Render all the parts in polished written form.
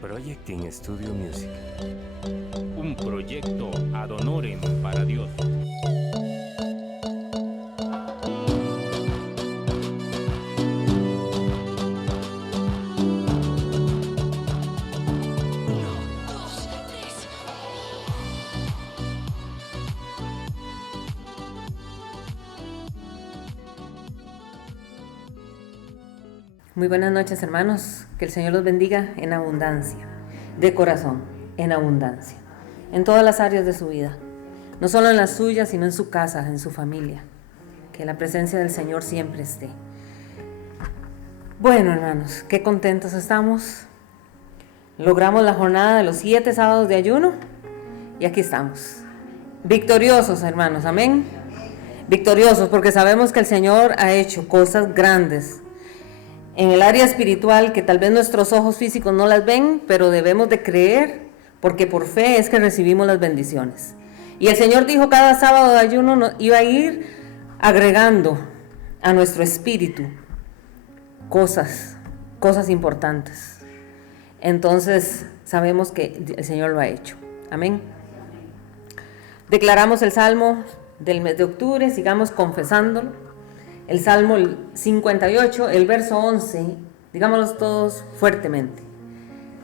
Projecting Studio Music. Un proyecto ad honorem para Dios. Muy buenas noches, hermanos. Que el Señor los bendiga en abundancia, de corazón, en abundancia, en todas las áreas de su vida, no solo en las suyas, sino en su casa, en su familia. Que la presencia del Señor siempre esté. Bueno, hermanos, qué contentos estamos. Logramos la jornada de los 7 sábados de ayuno y aquí estamos. Victoriosos, hermanos, amén. Victoriosos porque sabemos que el Señor ha hecho cosas grandes en el área espiritual que tal vez nuestros ojos físicos no las ven, pero debemos de creer, porque por fe es que recibimos las bendiciones. Y el Señor dijo cada sábado de ayuno nos iba a ir agregando a nuestro espíritu cosas importantes. Entonces sabemos que el Señor lo ha hecho. Amén. Declaramos el Salmo del mes de octubre, sigamos confesándolo. El Salmo 58, el verso 11, digámoslo todos fuertemente.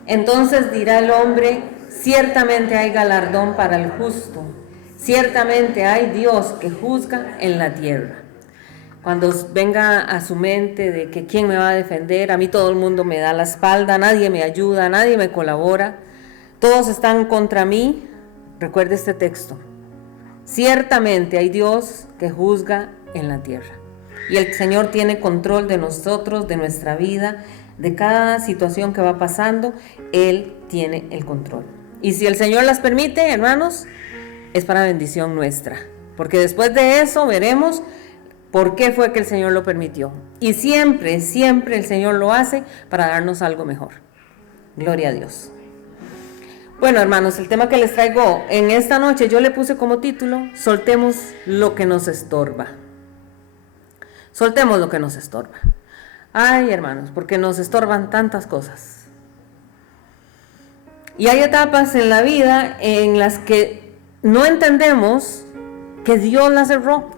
Entonces dirá el hombre, ciertamente hay galardón para el justo, ciertamente hay Dios que juzga en la tierra. Cuando venga a su mente de que quién me va a defender, a mí todo el mundo me da la espalda, nadie me ayuda, nadie me colabora, todos están contra mí, recuerde este texto. Ciertamente hay Dios que juzga en la tierra. Y el Señor tiene control de nosotros, de nuestra vida, de cada situación que va pasando. Él tiene el control. Y si el Señor las permite, hermanos, es para bendición nuestra. Porque después de eso veremos por qué fue que el Señor lo permitió. Y siempre el Señor lo hace para darnos algo mejor. Gloria a Dios. Bueno, hermanos, el tema que les traigo en esta noche, yo le puse como título, soltemos lo que nos estorba. Soltemos lo que nos estorba. Ay, hermanos, porque nos estorban tantas cosas. Y hay etapas en la vida en las que no entendemos que Dios las cerró.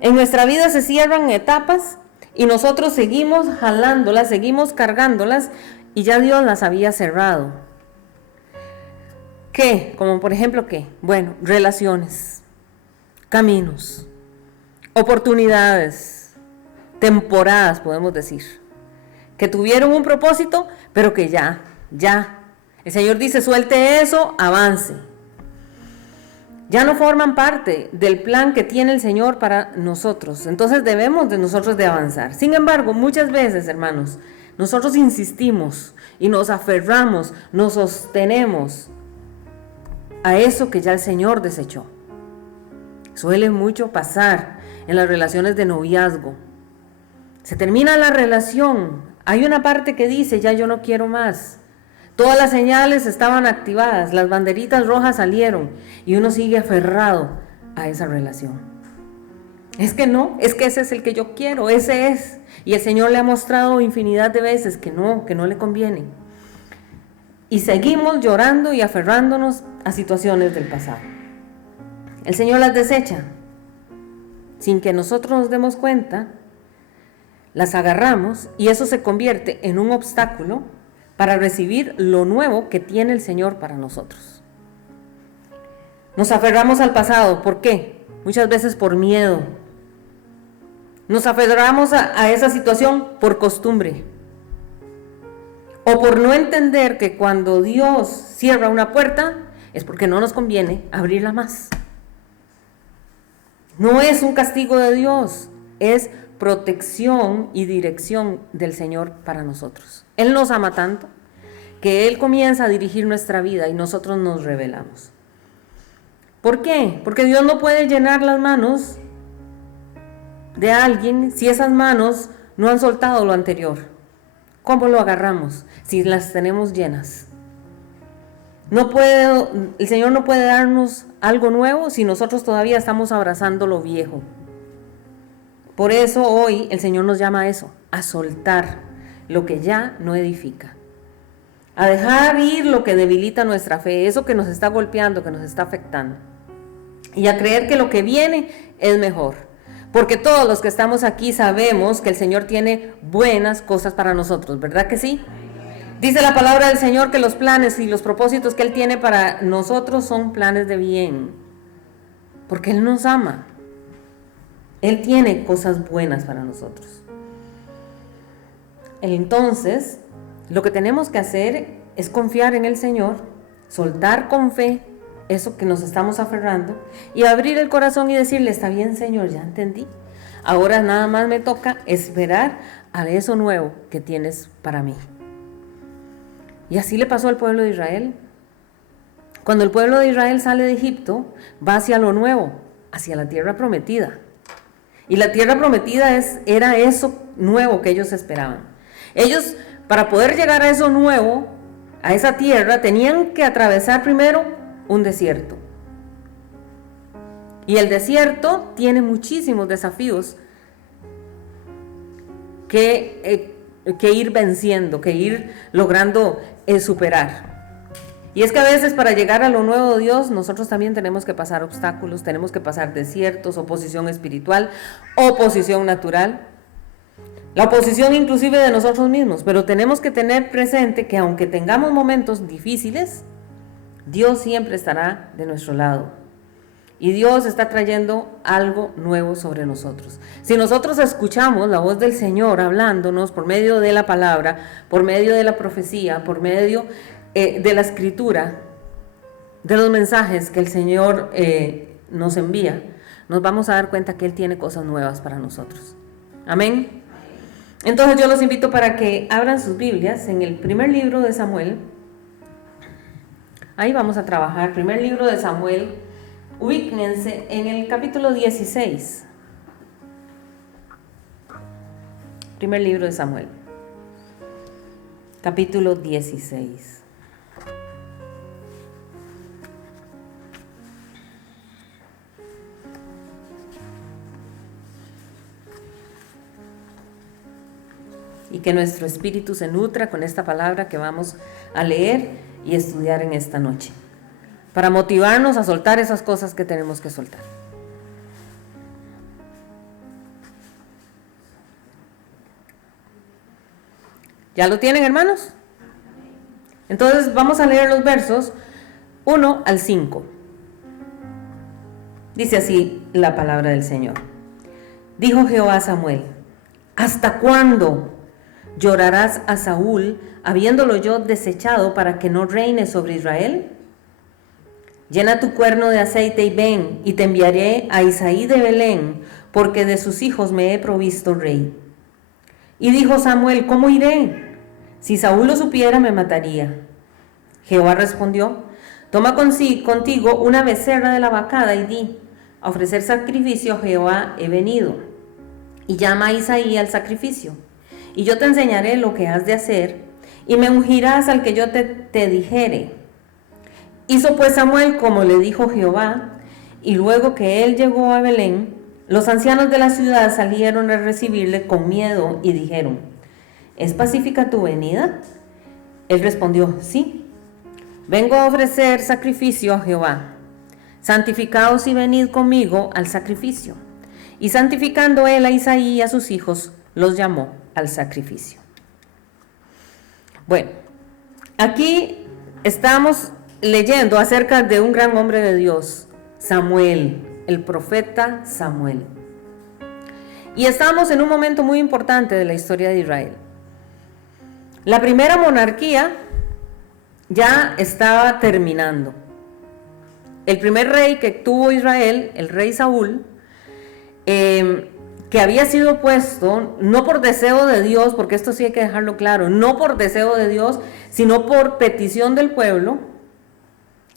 En nuestra vida se cierran etapas y nosotros seguimos jalándolas, seguimos cargándolas y ya Dios las había cerrado. ¿Qué? Como por ejemplo, ¿qué? Bueno, relaciones, caminos, oportunidades, temporadas, podemos decir, que tuvieron un propósito, pero que ya. El Señor dice, suelte eso, avance. Ya no forman parte del plan que tiene el Señor para nosotros. Entonces debemos de nosotros de avanzar. Sin embargo, muchas veces, hermanos, nosotros insistimos y nos aferramos, nos sostenemos a eso que ya el Señor desechó. Suele mucho pasar en las relaciones de noviazgo. Se termina la relación, hay una parte que dice, ya yo no quiero más. Todas las señales estaban activadas, las banderitas rojas salieron y uno sigue aferrado a esa relación. Es que no, es que ese es el que yo quiero, ese es. Y el Señor le ha mostrado infinidad de veces que no le conviene. Y seguimos llorando y aferrándonos a situaciones del pasado. El Señor las desecha. Sin que nosotros nos demos cuenta, las agarramos y eso se convierte en un obstáculo para recibir lo nuevo que tiene el Señor para nosotros. Nos aferramos al pasado, ¿por qué? Muchas veces por miedo. Nos aferramos a esa situación por costumbre. O por no entender que cuando Dios cierra una puerta, es porque no nos conviene abrirla más. No es un castigo de Dios, es protección y dirección del Señor para nosotros. Él nos ama tanto que Él comienza a dirigir nuestra vida y nosotros nos rebelamos. ¿Por qué? Porque Dios no puede llenar las manos de alguien si esas manos no han soltado lo anterior. ¿Cómo lo agarramos si las tenemos llenas? El Señor no puede darnos algo nuevo si nosotros todavía estamos abrazando lo viejo. Por eso hoy el Señor nos llama a eso, a soltar lo que ya no edifica. a dejar ir lo que debilita nuestra fe, eso que nos está golpeando, que nos está afectando, y a creer que lo que viene es mejor. Porque todos los que estamos aquí sabemos que el Señor tiene buenas cosas para nosotros, ¿verdad que sí? Dice la palabra del Señor que los planes y los propósitos que Él tiene para nosotros son planes de bien, porque Él nos ama. Él tiene cosas buenas para nosotros. Entonces, lo que tenemos que hacer es confiar en el Señor, soltar con fe eso que nos estamos aferrando y abrir el corazón y decirle: está bien, Señor, ya entendí. Ahora nada más me toca esperar a eso nuevo que tienes para mí. Y así le pasó al pueblo de Israel. Cuando el pueblo de Israel sale de Egipto, va hacia lo nuevo, hacia la tierra prometida. Y la tierra prometida era eso nuevo que ellos esperaban. Ellos, para poder llegar a eso nuevo, a esa tierra, tenían que atravesar primero un desierto. Y el desierto tiene muchísimos desafíos que ir venciendo, que ir logrando superar. Y es que a veces para llegar a lo nuevo de Dios, nosotros también tenemos que pasar obstáculos, tenemos que pasar desiertos, oposición espiritual, oposición natural, la oposición inclusive de nosotros mismos. Pero tenemos que tener presente que aunque tengamos momentos difíciles, Dios siempre estará de nuestro lado. Y Dios está trayendo algo nuevo sobre nosotros. Si nosotros escuchamos la voz del Señor hablándonos por medio de la palabra, por medio de la profecía, por medio de la escritura, de los mensajes que el Señor nos envía, nos vamos a dar cuenta que Él tiene cosas nuevas para nosotros. Amén. Entonces yo los invito para que abran sus Biblias en el primer libro de Samuel. Ahí vamos a trabajar, primer libro de Samuel, ubíquense en el capítulo 16. Primer libro de Samuel, capítulo 16. Y que nuestro espíritu se nutra con esta palabra que vamos a leer y estudiar en esta noche, para motivarnos a soltar esas cosas que tenemos que soltar. ¿Ya lo tienen, hermanos? Entonces vamos a leer los versos 1 al 5. Dice así la palabra del Señor. Dijo Jehová a Samuel: ¿hasta cuándo llorarás a Saúl, habiéndolo yo desechado para que no reine sobre Israel? Llena tu cuerno de aceite y ven, y te enviaré a Isaí de Belén, porque de sus hijos me he provisto rey. Y dijo Samuel: ¿cómo iré? Si Saúl lo supiera, me mataría. Jehová respondió: toma contigo una becerra de la vacada y di: a ofrecer sacrificio a Jehová he venido. Y llama a Isaí al sacrificio. Y yo te enseñaré lo que has de hacer, y me ungirás al que yo te dijere. Hizo pues Samuel como le dijo Jehová, y luego que él llegó a Belén, los ancianos de la ciudad salieron a recibirle con miedo y dijeron: ¿es pacífica tu venida? Él respondió: sí, vengo a ofrecer sacrificio a Jehová. Santificaos y venid conmigo al sacrificio. Y santificando él a Isaí y a sus hijos, los llamó al sacrificio. Bueno, aquí estamos leyendo acerca de un gran hombre de Dios, Samuel, el profeta Samuel. Y estamos en un momento muy importante de la historia de Israel. La primera monarquía ya estaba terminando. El primer rey que tuvo Israel, el rey Saúl, que había sido puesto no por deseo de Dios, porque esto sí hay que dejarlo claro, no por deseo de Dios, sino por petición del pueblo,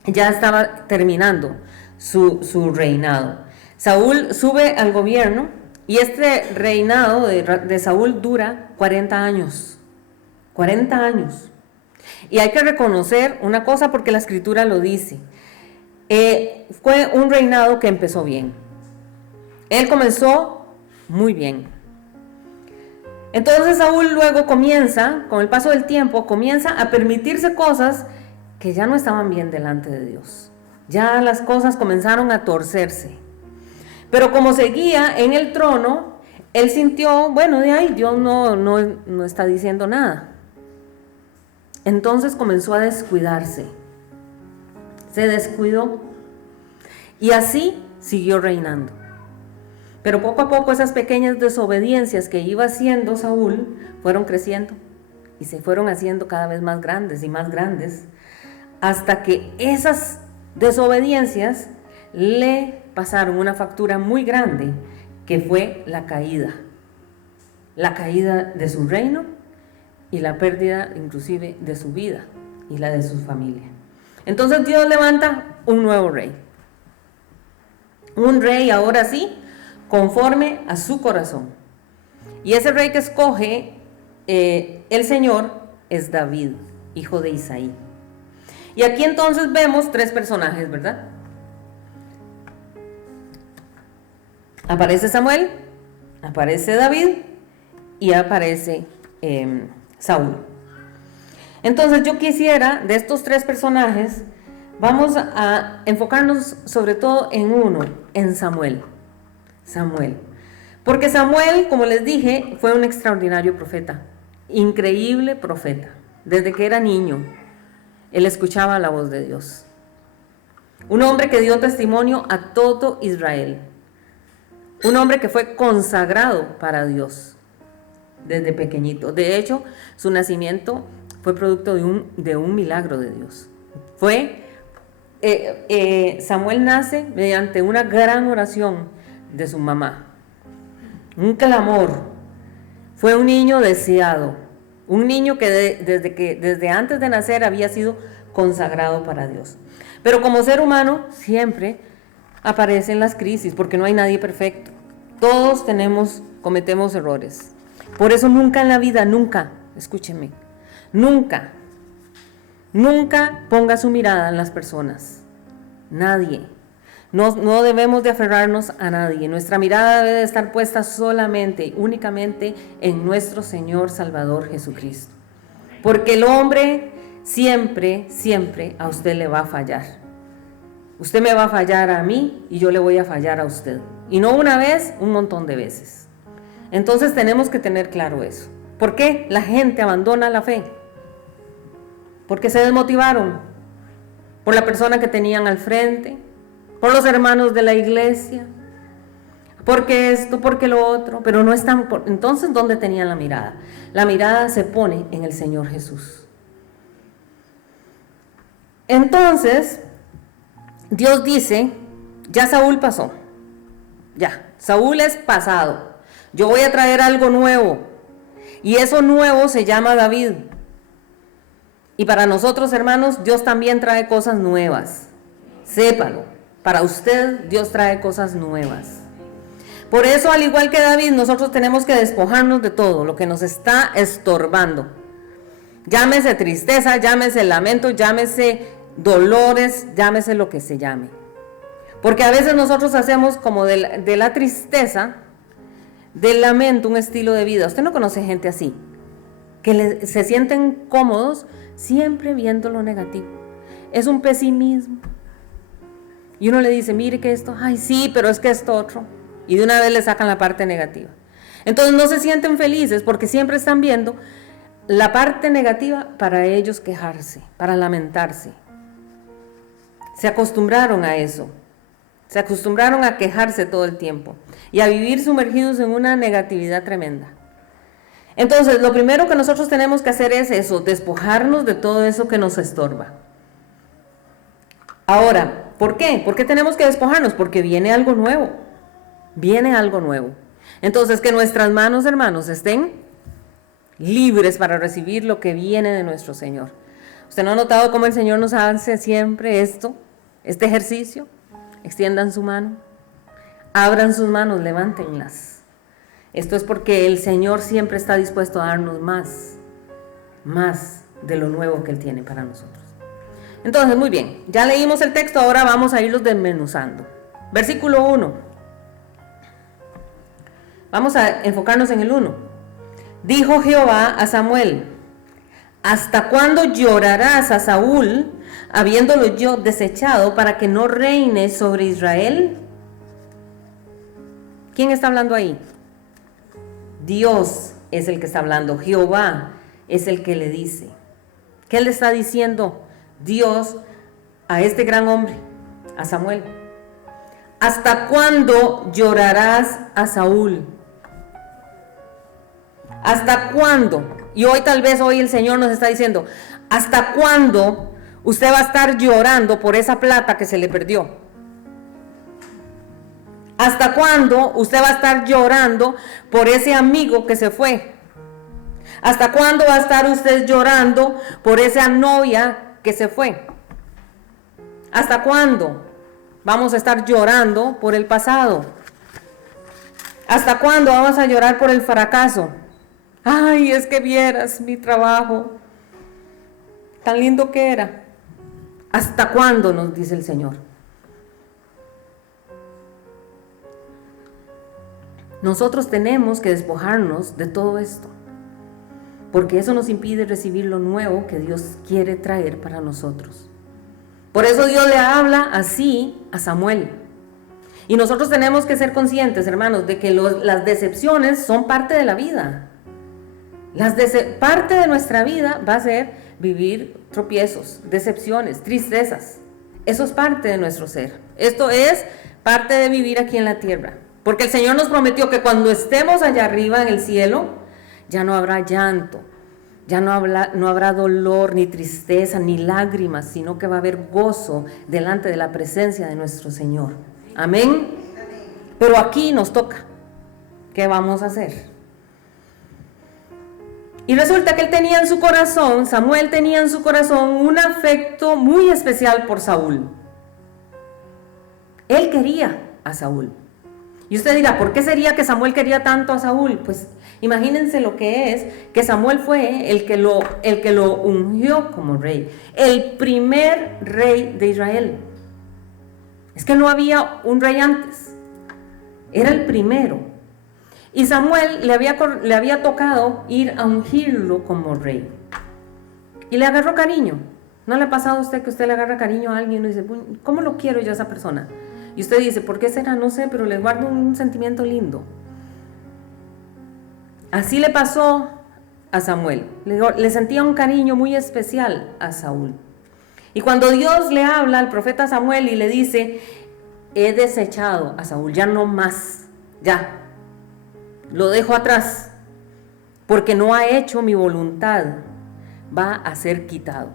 ya estaba terminando su reinado. Saúl sube al gobierno y este reinado de Saúl dura 40 años. 40 años. Y hay que reconocer una cosa porque la escritura lo dice. Fue un reinado que empezó bien. Él comenzó muy bien. Entonces Saúl luego comienza, con el paso del tiempo, comienza a permitirse cosas que ya no estaban bien delante de Dios. Ya las cosas comenzaron a torcerse. Pero como seguía en el trono, él sintió, bueno, de ahí Dios no está diciendo nada. Entonces comenzó a descuidarse. Se descuidó. Y así siguió reinando. Pero poco a poco esas pequeñas desobediencias que iba haciendo Saúl fueron creciendo y se fueron haciendo cada vez más grandes y más grandes, hasta que esas desobediencias le pasaron una factura muy grande, que fue la caída de su reino y la pérdida inclusive de su vida y la de su familia. Entonces Dios levanta un nuevo rey, un rey ahora sí, conforme a su corazón. Y ese rey que escoge el Señor es David, hijo de Isaí. Y aquí entonces vemos tres personajes, ¿verdad? Aparece Samuel, aparece David y aparece Saúl. Entonces yo quisiera, de estos tres personajes, vamos a enfocarnos sobre todo en uno, en Samuel. Porque Samuel, como les dije, fue un extraordinario profeta, increíble profeta. Desde que era niño, él escuchaba la voz de Dios. Un hombre que dio testimonio a todo Israel. Un hombre que fue consagrado para Dios desde pequeñito. De hecho, su nacimiento fue producto de un milagro de Dios. Samuel nace mediante una gran oración de su mamá. Un clamor. Fue un niño deseado. Un niño que desde antes de nacer había sido consagrado para Dios. Pero como ser humano siempre aparecen las crisis, porque no hay nadie perfecto. Todos cometemos errores. Por eso nunca en la vida, escúcheme, nunca ponga su mirada en las personas. Nadie. No debemos de aferrarnos a nadie. Nuestra mirada debe de estar puesta solamente, únicamente en nuestro Señor Salvador Jesucristo. Porque el hombre siempre a usted le va a fallar. Usted me va a fallar a mí y yo le voy a fallar a usted. Y no una vez, un montón de veces. Entonces tenemos que tener claro eso. ¿Por qué la gente abandona la fe? Porque se desmotivaron por la persona que tenían al frente, por los hermanos de la iglesia, porque esto, porque lo otro, pero no están. Entonces, ¿dónde tenían la mirada? La mirada se pone en el Señor Jesús. Entonces, Dios dice, ya Saúl pasó, ya, Saúl es pasado, yo voy a traer algo nuevo, y eso nuevo se llama David. Y para nosotros, hermanos, Dios también trae cosas nuevas, sépalo. Para usted, Dios trae cosas nuevas. Por eso, al igual que David, nosotros tenemos que despojarnos de todo lo que nos está estorbando. Llámese tristeza, llámese lamento, llámese dolores, llámese lo que se llame. Porque a veces nosotros hacemos como de la tristeza, del lamento, un estilo de vida. Usted no conoce gente así, que se sienten cómodos siempre viendo lo negativo. Es un pesimismo. Y uno le dice, mire que esto, ay sí, pero es que esto otro. Y de una vez le sacan la parte negativa. Entonces no se sienten felices porque siempre están viendo la parte negativa para ellos quejarse, para lamentarse. Se acostumbraron a eso. Se acostumbraron a quejarse todo el tiempo y a vivir sumergidos en una negatividad tremenda. Entonces, lo primero que nosotros tenemos que hacer es eso, despojarnos de todo eso que nos estorba. Ahora, ¿por qué? ¿Por qué tenemos que despojarnos? Porque viene algo nuevo. Viene algo nuevo. Entonces, que nuestras manos, hermanos, estén libres para recibir lo que viene de nuestro Señor. ¿Usted no ha notado cómo el Señor nos hace siempre este ejercicio? Extiendan su mano, abran sus manos, levántenlas. Esto es porque el Señor siempre está dispuesto a darnos más de lo nuevo que Él tiene para nosotros. Entonces, muy bien, ya leímos el texto, ahora vamos a irlos desmenuzando. Versículo 1. Vamos a enfocarnos en el 1. dijo Jehová a Samuel: ¿hasta cuándo llorarás a Saúl, habiéndolo yo desechado, para que no reine sobre Israel? ¿Quién está hablando ahí? Dios es el que está hablando. Jehová es el que le dice. ¿Qué le está diciendo Dios a este gran hombre, a Samuel? ¿Hasta cuándo llorarás a Saúl? ¿Hasta cuándo? Y hoy tal vez el Señor nos está diciendo: ¿hasta cuándo usted va a estar llorando por esa plata que se le perdió? ¿Hasta cuándo usted va a estar llorando por ese amigo que se fue? ¿Hasta cuándo va a estar usted llorando por esa novia que se fue? ¿Hasta cuándo vamos a estar llorando por el pasado? ¿Hasta cuándo vamos a llorar por el fracaso? Ay, es que vieras mi trabajo, tan lindo que era. ¿Hasta cuándo?, nos dice el Señor. Nosotros tenemos que despojarnos de todo esto, porque eso nos impide recibir lo nuevo que Dios quiere traer para nosotros. Por eso Dios le habla así a Samuel. Y nosotros tenemos que ser conscientes, hermanos, de que las decepciones son parte de la vida. Parte de nuestra vida va a ser vivir tropiezos, decepciones, tristezas. Eso es parte de nuestro ser. Esto es parte de vivir aquí en la tierra. Porque el Señor nos prometió que cuando estemos allá arriba en el cielo, ya no habrá llanto, ya no habrá dolor, ni tristeza, ni lágrimas, sino que va a haber gozo delante de la presencia de nuestro Señor. Amén. Pero aquí nos toca. ¿Qué vamos a hacer? Y resulta que él tenía en su corazón, Samuel tenía en su corazón un afecto muy especial por Saúl. Él quería a Saúl. Y usted dirá, ¿por qué sería que Samuel quería tanto a Saúl? Pues imagínense lo que es, que Samuel fue el que lo ungió como rey, el primer rey de Israel. Es que no había un rey antes, era el primero. Y Samuel le había tocado ir a ungirlo como rey. Y le agarró cariño. ¿No le ha pasado a usted que usted le agarra cariño a alguien y dice, ¿cómo lo quiero yo a esa persona? Y usted dice, ¿por qué será? No sé, pero le guardo un sentimiento lindo. Así le pasó a Samuel. Le sentía un cariño muy especial a Saúl. Y cuando Dios le habla al profeta Samuel y le dice, he desechado a Saúl, ya no más, ya, lo dejo atrás, porque no ha hecho mi voluntad, va a ser quitado.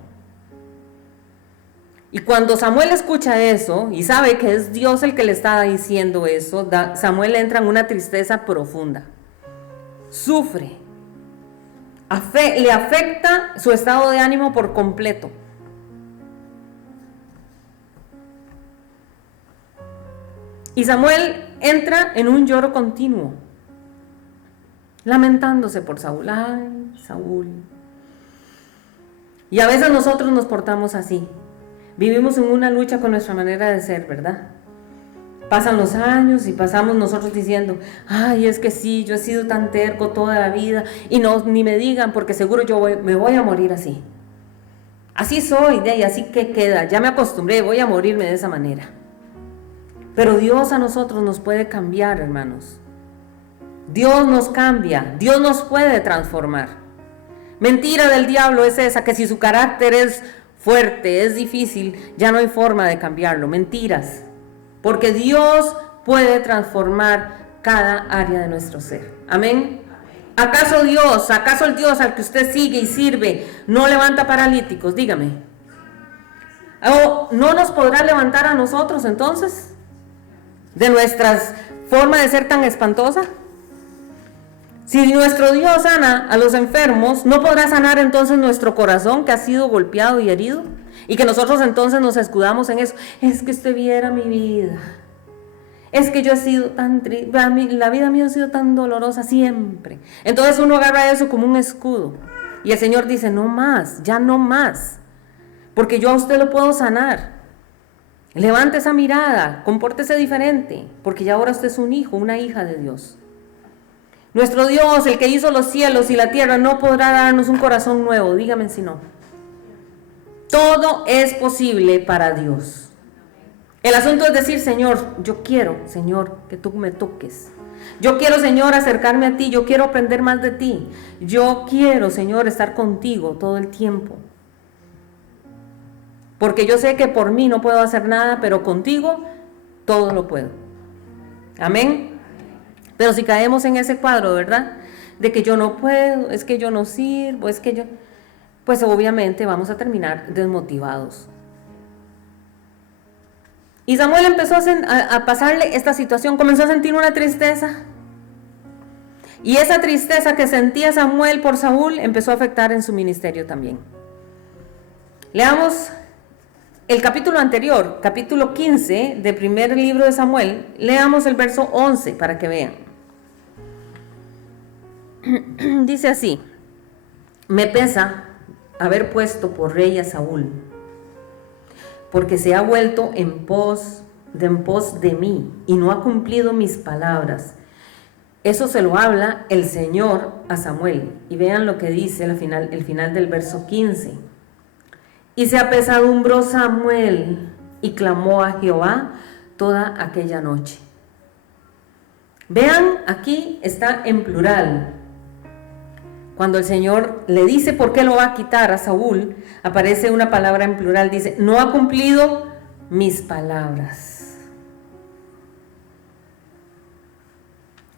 Y cuando Samuel escucha eso y sabe que es Dios el que le está diciendo eso, Samuel entra en una tristeza profunda. Sufre. Le afecta su estado de ánimo por completo. Y Samuel entra en un lloro continuo, lamentándose por Saúl. Ay, Saúl. Y a veces nosotros nos portamos así. Vivimos en una lucha con nuestra manera de ser, ¿verdad? Pasan los años y pasamos nosotros diciendo, ay, es que sí, yo he sido tan terco toda la vida y no, ni me digan porque seguro me voy a morir así. Así soy, y así que queda, ya me acostumbré, voy a morirme de esa manera. Pero Dios a nosotros nos puede cambiar, hermanos. Dios nos cambia, Dios nos puede transformar. Mentira del diablo es esa, que si su carácter es fuerte, es difícil, ya no hay forma de cambiarlo. Mentiras. Porque Dios puede transformar cada área de nuestro ser. Amén. ¿Acaso el Dios al que usted sigue y sirve no levanta paralíticos? Dígame. ¿O no nos podrá levantar a nosotros entonces? ¿De nuestra forma de ser tan espantosa? Si nuestro Dios sana a los enfermos, ¿no podrá sanar entonces nuestro corazón que ha sido golpeado y herido? Y que nosotros entonces nos escudamos en eso. Es que usted viera mi vida. Es que yo he sido tan triste. La vida mía ha sido tan dolorosa siempre. Entonces uno agarra eso como un escudo. Y el Señor dice, no más, ya no más. Porque yo a usted lo puedo sanar. Levante esa mirada, compórtese diferente. Porque ya ahora usted es un hijo, una hija de Dios. Nuestro Dios, el que hizo los cielos y la tierra, no podrá darnos un corazón nuevo. Dígame si no. Todo es posible para Dios. El asunto es decir, Señor, yo quiero, Señor, que tú me toques. Yo quiero, Señor, acercarme a ti. Yo quiero aprender más de ti. Yo quiero, Señor, estar contigo todo el tiempo. Porque yo sé que por mí no puedo hacer nada, pero contigo todo lo puedo. Amén. Pero si caemos en ese cuadro, ¿verdad? De que yo no puedo, es que yo no sirvo, es que yo... Pues obviamente vamos a terminar desmotivados. Y Samuel empezó a pasarle esta situación, comenzó a sentir una tristeza. Y esa tristeza que sentía Samuel por Saúl empezó a afectar en su ministerio también. Leamos el capítulo anterior, capítulo 15 del primer libro de Samuel. Leamos el verso 11 para que vean. Dice así: me pesa haber puesto por rey a Saúl, porque se ha vuelto en pos de mí y no ha cumplido mis palabras. Eso se lo habla el Señor a Samuel. Y vean lo que dice el final del verso 15. Y se apesadumbró Samuel y clamó a Jehová toda aquella noche. Vean, aquí está en plural. Cuando el Señor le dice por qué lo va a quitar a Saúl, aparece una palabra en plural, dice, no ha cumplido mis palabras.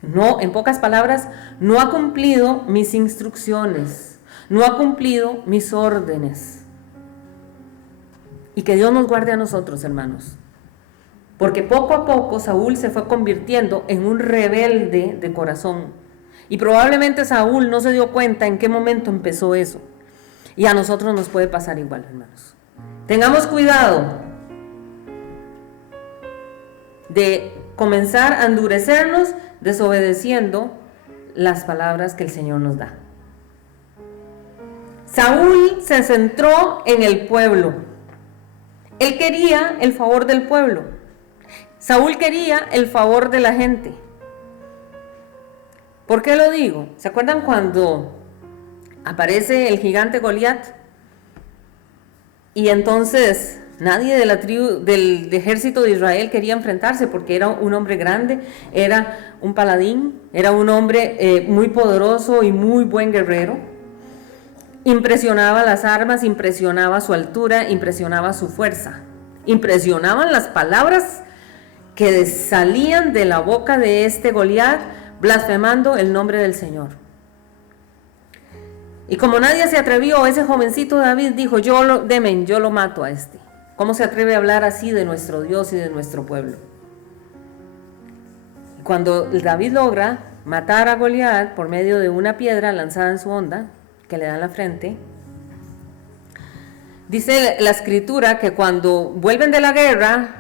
No, en pocas palabras, no ha cumplido mis instrucciones, no ha cumplido mis órdenes. Y que Dios nos guarde a nosotros, hermanos. Porque poco a poco Saúl se fue convirtiendo en un rebelde de corazón. Y probablemente Saúl no se dio cuenta en qué momento empezó eso. Y a nosotros nos puede pasar igual, hermanos. Tengamos cuidado de comenzar a endurecernos desobedeciendo las palabras que el Señor nos da. Saúl se centró en el pueblo. Él quería el favor del pueblo. Saúl quería el favor de la gente. ¿Por qué lo digo? ¿Se acuerdan cuando aparece el gigante Goliat? Y entonces nadie de la tribu, del ejército de Israel quería enfrentarse porque era un hombre grande, era un paladín, era un hombre muy poderoso y muy buen guerrero. Impresionaba las armas, impresionaba su altura, impresionaba su fuerza. Impresionaban las palabras que salían de la boca de este Goliat, blasfemando el nombre del Señor. Y como nadie se atrevió, ese jovencito David dijo, yo lo mato a este. ¿Cómo se atreve a hablar así de nuestro Dios y de nuestro pueblo? Y cuando David logra matar a Goliat por medio de una piedra lanzada en su honda, que le da en la frente, dice la escritura que cuando vuelven de la guerra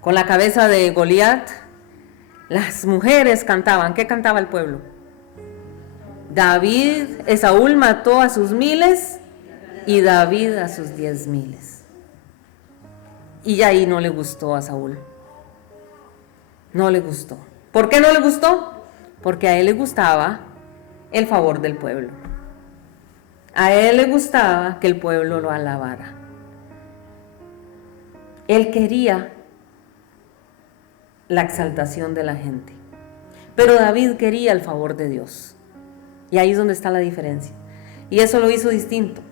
con la cabeza de Goliat, las mujeres cantaban. ¿Qué cantaba el pueblo? Saúl mató a sus 1000 y David a sus 10,000. Y ahí no le gustó a Saúl. No le gustó. ¿Por qué no le gustó? Porque a él le gustaba el favor del pueblo. A él le gustaba que el pueblo lo alabara. Él quería la exaltación de la gente. Pero David quería el favor de Dios. Y ahí es donde está la diferencia. Y eso lo hizo distinto.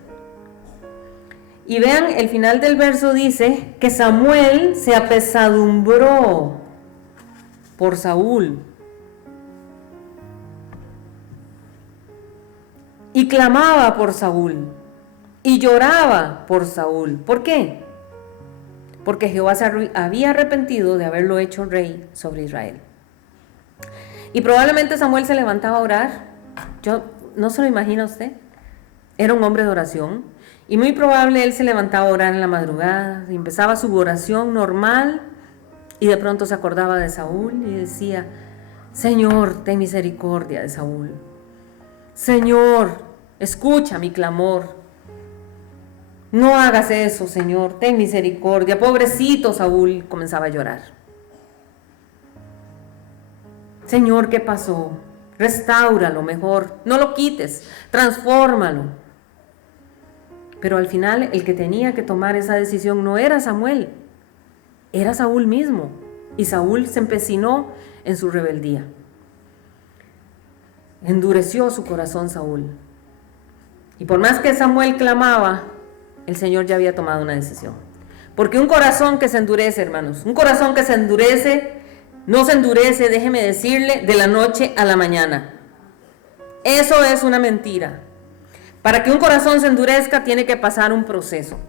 Y vean, el final del verso dice que Samuel se apesadumbró por Saúl. Y clamaba por Saúl. Y lloraba por Saúl. ¿Por qué? Porque Jehová se había arrepentido de haberlo hecho rey sobre Israel. Y probablemente Samuel se levantaba a orar. Yo no se lo imagina usted. Era un hombre de oración. Y muy probable él se levantaba a orar en la madrugada. Y empezaba su oración normal. Y de pronto se acordaba de Saúl y decía, Señor, ten misericordia de Saúl. Señor, escucha mi clamor. No hagas eso, Señor, ten misericordia. Pobrecito Saúl, comenzaba a llorar. Señor, ¿qué pasó? Restáuralo mejor, no lo quites, transfórmalo. Pero al final el que tenía que tomar esa decisión no era Samuel, era Saúl mismo. Y Saúl se empecinó en su rebeldía. Endureció su corazón Saúl. Y por más que Samuel clamaba, el Señor ya había tomado una decisión. Porque un corazón que se endurece, hermanos, un corazón que se endurece, no se endurece, déjeme decirle, de la noche a la mañana. Eso es una mentira. Para que un corazón se endurezca, tiene que pasar un proceso.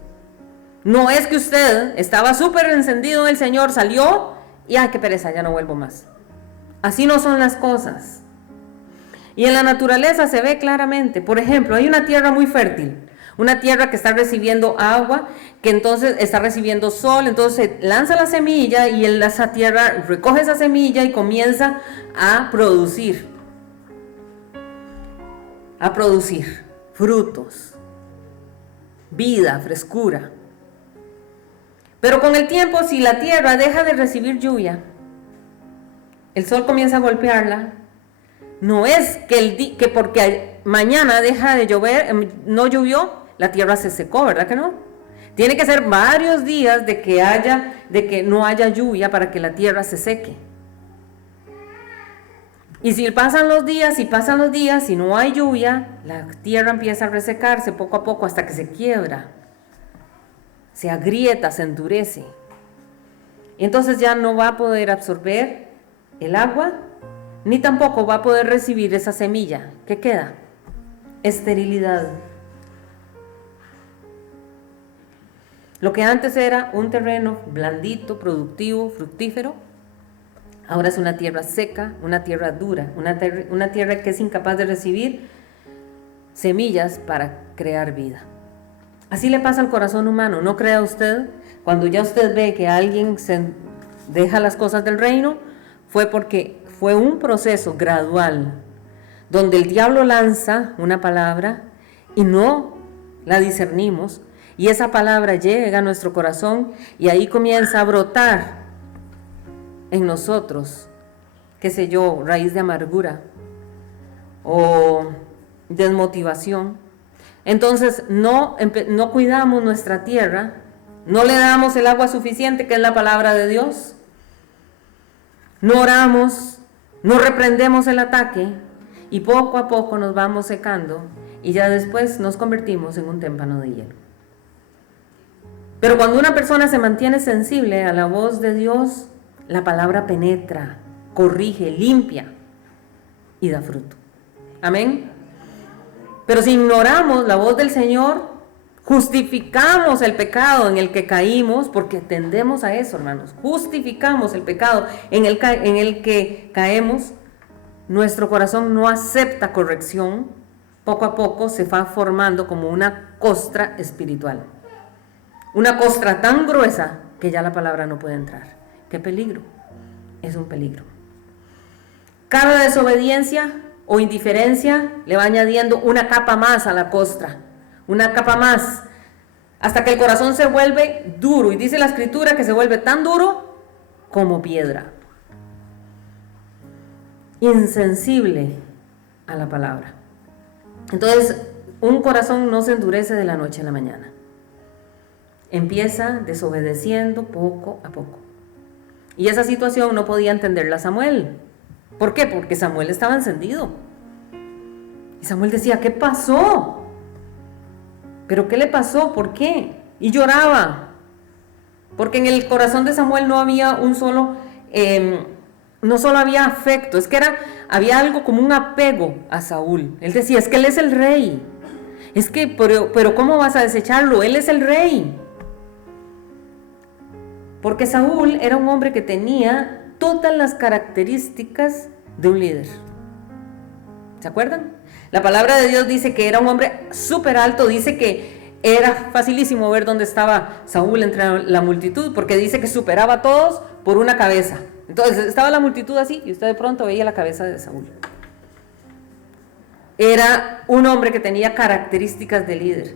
No es que usted estaba súper encendido en el Señor, salió y ¡ay, qué pereza! Ya no vuelvo más. Así no son las cosas. Y en la naturaleza se ve claramente. Por ejemplo, hay una tierra muy fértil, una tierra que está recibiendo agua, que entonces está recibiendo sol, entonces lanza la semilla y esa tierra recoge esa semilla y comienza a producir frutos, vida, frescura. Pero con el tiempo, si la tierra deja de recibir lluvia, el sol comienza a golpearla. No es que porque mañana deja de llover, no llovió, la tierra se secó, ¿verdad que no? Tiene que ser varios días de que no haya lluvia para que la tierra se seque. Y si pasan los días y no hay lluvia, la tierra empieza a resecarse poco a poco hasta que se quiebra, se agrieta, se endurece. Y entonces ya no va a poder absorber el agua, ni tampoco va a poder recibir esa semilla. ¿Qué queda? Esterilidad. Lo que antes era un terreno blandito, productivo, fructífero, ahora es una tierra seca, una tierra dura, una tierra que es incapaz de recibir semillas para crear vida. Así le pasa al corazón humano. No crea usted, cuando ya usted ve que alguien se deja las cosas del reino, fue porque fue un proceso gradual, donde el diablo lanza una palabra y no la discernimos, y esa palabra llega a nuestro corazón y ahí comienza a brotar en nosotros, qué sé yo, raíz de amargura o desmotivación. Entonces no cuidamos nuestra tierra, no le damos el agua suficiente, que es la palabra de Dios, no oramos, no reprendemos el ataque y poco a poco nos vamos secando y ya después nos convertimos en un témpano de hielo. Pero cuando una persona se mantiene sensible a la voz de Dios, la palabra penetra, corrige, limpia y da fruto. Amén. Pero si ignoramos la voz del Señor, justificamos el pecado en el que caímos, porque tendemos a eso, hermanos. Justificamos el pecado en el que caemos. Nuestro corazón no acepta corrección. Poco a poco se va formando como una costra espiritual. Una costra tan gruesa que ya la palabra no puede entrar. ¡Qué peligro! Es un peligro. Cada desobediencia o indiferencia le va añadiendo una capa más a la costra, una capa más, hasta que el corazón se vuelve duro, y dice la Escritura que se vuelve tan duro como piedra, insensible a la palabra. Entonces, un corazón no se endurece de la noche a la mañana, empieza desobedeciendo poco a poco. Y esa situación no podía entenderla Samuel. ¿Por qué? Porque Samuel estaba encendido. Y Samuel decía, ¿qué pasó? ¿Pero qué le pasó? ¿Por qué? Y lloraba. Porque en el corazón de Samuel no había no solo había afecto, es que había algo como un apego a Saúl. Él decía, es que él es el rey. Es que, pero ¿cómo vas a desecharlo? Él es el rey. Porque Saúl era un hombre que tenía todas las características de un líder. ¿Se acuerdan? La palabra de Dios dice que era un hombre súper alto, dice que era facilísimo ver dónde estaba Saúl entre la multitud, porque dice que superaba a todos por una cabeza. Entonces estaba la multitud así y usted de pronto veía la cabeza de Saúl. Era un hombre que tenía características de líder.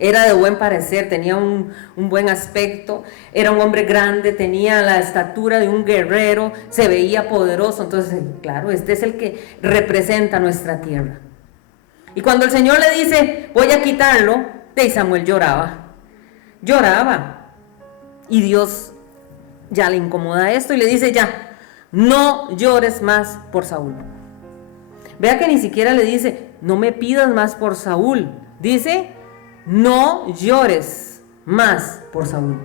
Era de buen parecer, tenía un buen aspecto, era un hombre grande, tenía la estatura de un guerrero, se veía poderoso. Entonces, claro, este es el que representa nuestra tierra. Y cuando el Señor le dice, voy a quitarlo, Samuel lloraba. Y Dios ya le incomoda esto y le dice, ya, no llores más por Saúl. Vea que ni siquiera le dice, no me pidas más por Saúl. Dice, no llores más por Saúl.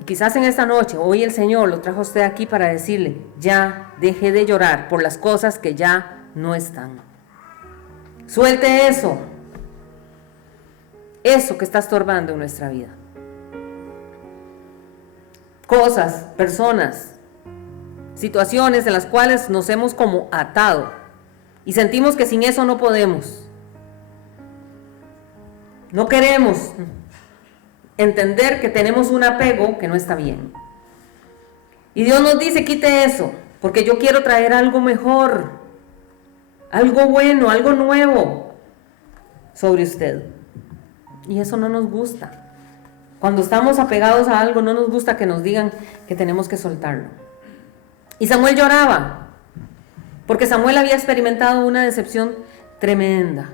Y quizás en esta noche, hoy el Señor lo trajo a usted aquí para decirle, ya deje de llorar por las cosas que ya no están. Suelte eso que está estorbando en nuestra vida. Cosas, personas, situaciones en las cuales nos hemos como atado y sentimos que sin eso no podemos. No queremos entender que tenemos un apego que no está bien. Y Dios nos dice, quite eso, porque yo quiero traer algo mejor, algo bueno, algo nuevo sobre usted. Y eso no nos gusta. Cuando estamos apegados a algo, no nos gusta que nos digan que tenemos que soltarlo. Y Samuel lloraba, porque Samuel había experimentado una decepción tremenda.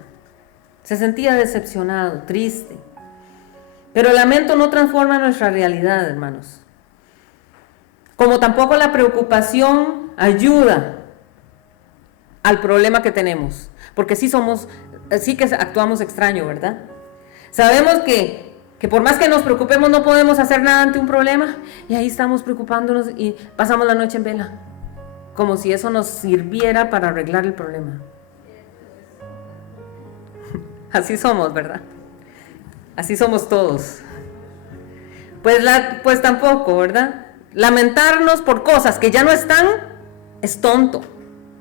Se sentía decepcionado, triste. Pero el lamento no transforma nuestra realidad, hermanos. Como tampoco la preocupación ayuda al problema que tenemos. Porque sí que actuamos extraño, ¿verdad? Sabemos que por más que nos preocupemos no podemos hacer nada ante un problema. Y ahí estamos preocupándonos y pasamos la noche en vela. Como si eso nos sirviera para arreglar el problema. Así somos, ¿verdad? Así somos todos. Pues tampoco, ¿verdad? Lamentarnos por cosas que ya no están es tonto.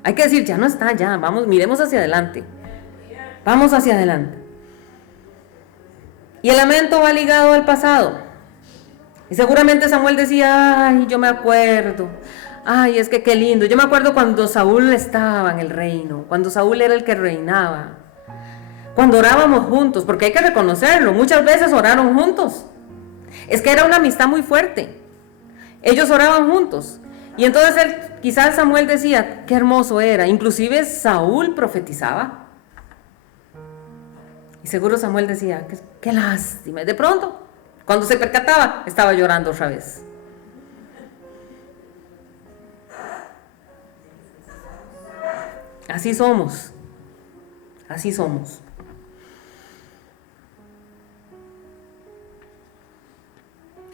Hay que decir, ya no está, ya, vamos, miremos hacia adelante. Vamos hacia adelante. Y el lamento va ligado al pasado. Y seguramente Samuel decía, ay, yo me acuerdo. Ay, es que qué lindo. Yo me acuerdo cuando Saúl estaba en el reino, cuando Saúl era el que reinaba. Cuando orábamos juntos, porque hay que reconocerlo, muchas veces oraron juntos. Es que era una amistad muy fuerte. Ellos oraban juntos. Y entonces quizás Samuel decía, qué hermoso era. Inclusive Saúl profetizaba. Y seguro Samuel decía, qué lástima. Y de pronto, cuando se percataba, estaba llorando otra vez. Así somos. Así somos.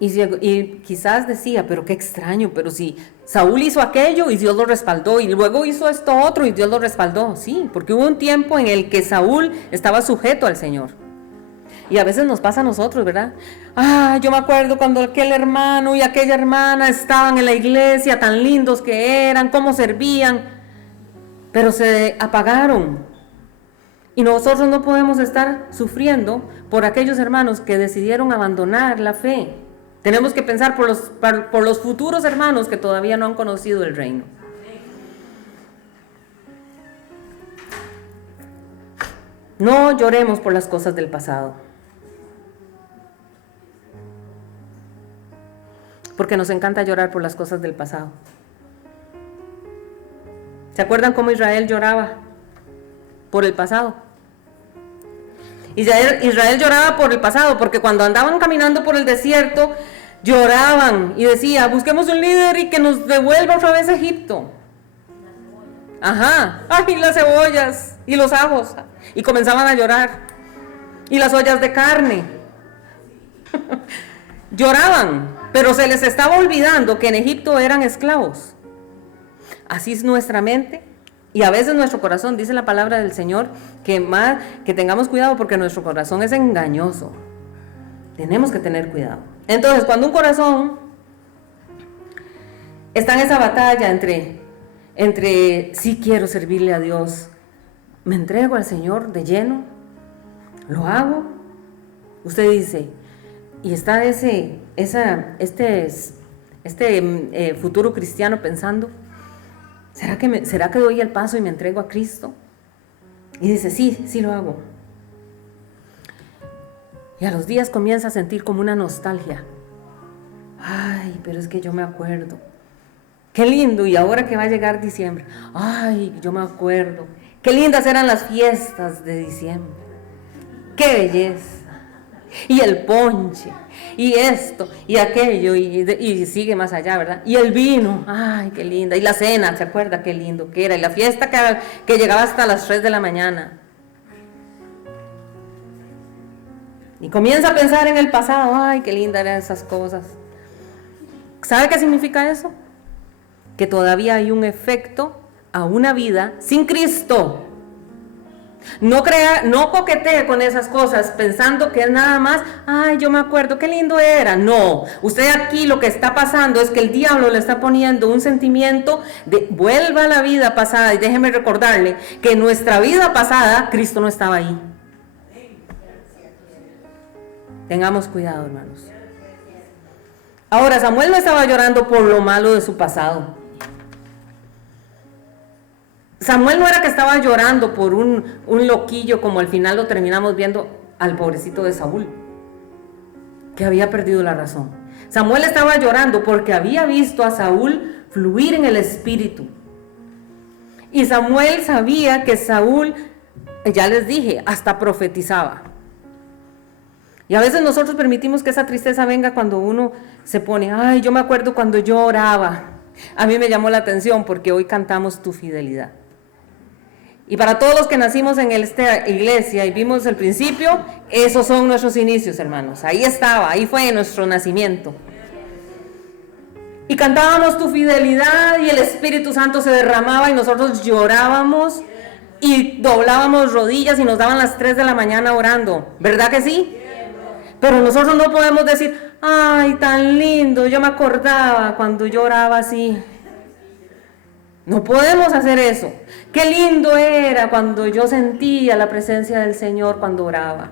Y quizás decía, pero qué extraño, pero si Saúl hizo aquello y Dios lo respaldó, y luego hizo esto otro y Dios lo respaldó. Sí, porque hubo un tiempo en el que Saúl estaba sujeto al Señor. Y a veces nos pasa a nosotros, ¿verdad? Yo me acuerdo cuando aquel hermano y aquella hermana estaban en la iglesia, tan lindos que eran, cómo servían, pero se apagaron. Y nosotros no podemos estar sufriendo por aquellos hermanos que decidieron abandonar la fe. Tenemos que pensar por los futuros hermanos que todavía no han conocido el reino. No lloremos por las cosas del pasado. Porque nos encanta llorar por las cosas del pasado. ¿Se acuerdan cómo Israel lloraba por el pasado? Israel lloraba por el pasado, porque cuando andaban caminando por el desierto, lloraban y decía, busquemos un líder y que nos devuelva otra vez a Egipto. Y las cebollas y los ajos, y comenzaban a llorar, y las ollas de carne. Lloraban, pero se les estaba olvidando que en Egipto eran esclavos. Así es nuestra mente. Y a veces nuestro corazón, dice la palabra del Señor, que tengamos cuidado porque nuestro corazón es engañoso. Tenemos que tener cuidado. Entonces, cuando un corazón está en esa batalla entre sí quiero servirle a Dios, me entrego al Señor de lleno, lo hago, usted dice, y está este futuro cristiano pensando, ¿será que doy el paso y me entrego a Cristo? Y dice, sí lo hago. Y a los días comienza a sentir como una nostalgia. Ay, pero es que yo me acuerdo. Qué lindo, y ahora que va a llegar diciembre. Ay, yo me acuerdo. Qué lindas eran las fiestas de diciembre. Qué belleza. Y el ponche, y esto, y aquello, y sigue más allá, ¿verdad? Y el vino, ay, qué linda. Y la cena, ¿se acuerda qué lindo que era? Y la fiesta que llegaba hasta las 3 de la mañana. Y comienza a pensar en el pasado, ay, qué lindas eran esas cosas. ¿Sabe qué significa eso? Que todavía hay un efecto a una vida sin Cristo. No coquetee con esas cosas pensando que es nada más, ay, yo me acuerdo, qué lindo era. No, usted aquí lo que está pasando es que el diablo le está poniendo un sentimiento de vuelva a la vida pasada. Y déjeme recordarle que en nuestra vida pasada Cristo no estaba ahí. Tengamos cuidado, hermanos. Ahora, Samuel no estaba llorando por lo malo de su pasado. Samuel no era que estaba llorando por un loquillo, como al final lo terminamos viendo al pobrecito de Saúl, que había perdido la razón. Samuel estaba llorando porque había visto a Saúl fluir en el espíritu. Y Samuel sabía que Saúl, ya les dije, hasta profetizaba. Y a veces nosotros permitimos que esa tristeza venga cuando uno se pone, ay, yo me acuerdo cuando yo oraba. A mí me llamó la atención porque hoy cantamos Tu Fidelidad. Y para todos los que nacimos en esta iglesia y vimos el principio, esos son nuestros inicios, hermanos. Ahí estaba, ahí fue nuestro nacimiento. Y cantábamos Tu Fidelidad y el Espíritu Santo se derramaba y nosotros llorábamos y doblábamos rodillas y nos daban las 3 de la mañana orando. ¿Verdad que sí? Pero nosotros no podemos decir, ay, tan lindo, yo me acordaba cuando yo oraba así. No podemos hacer eso. Qué lindo era cuando yo sentía la presencia del Señor cuando oraba.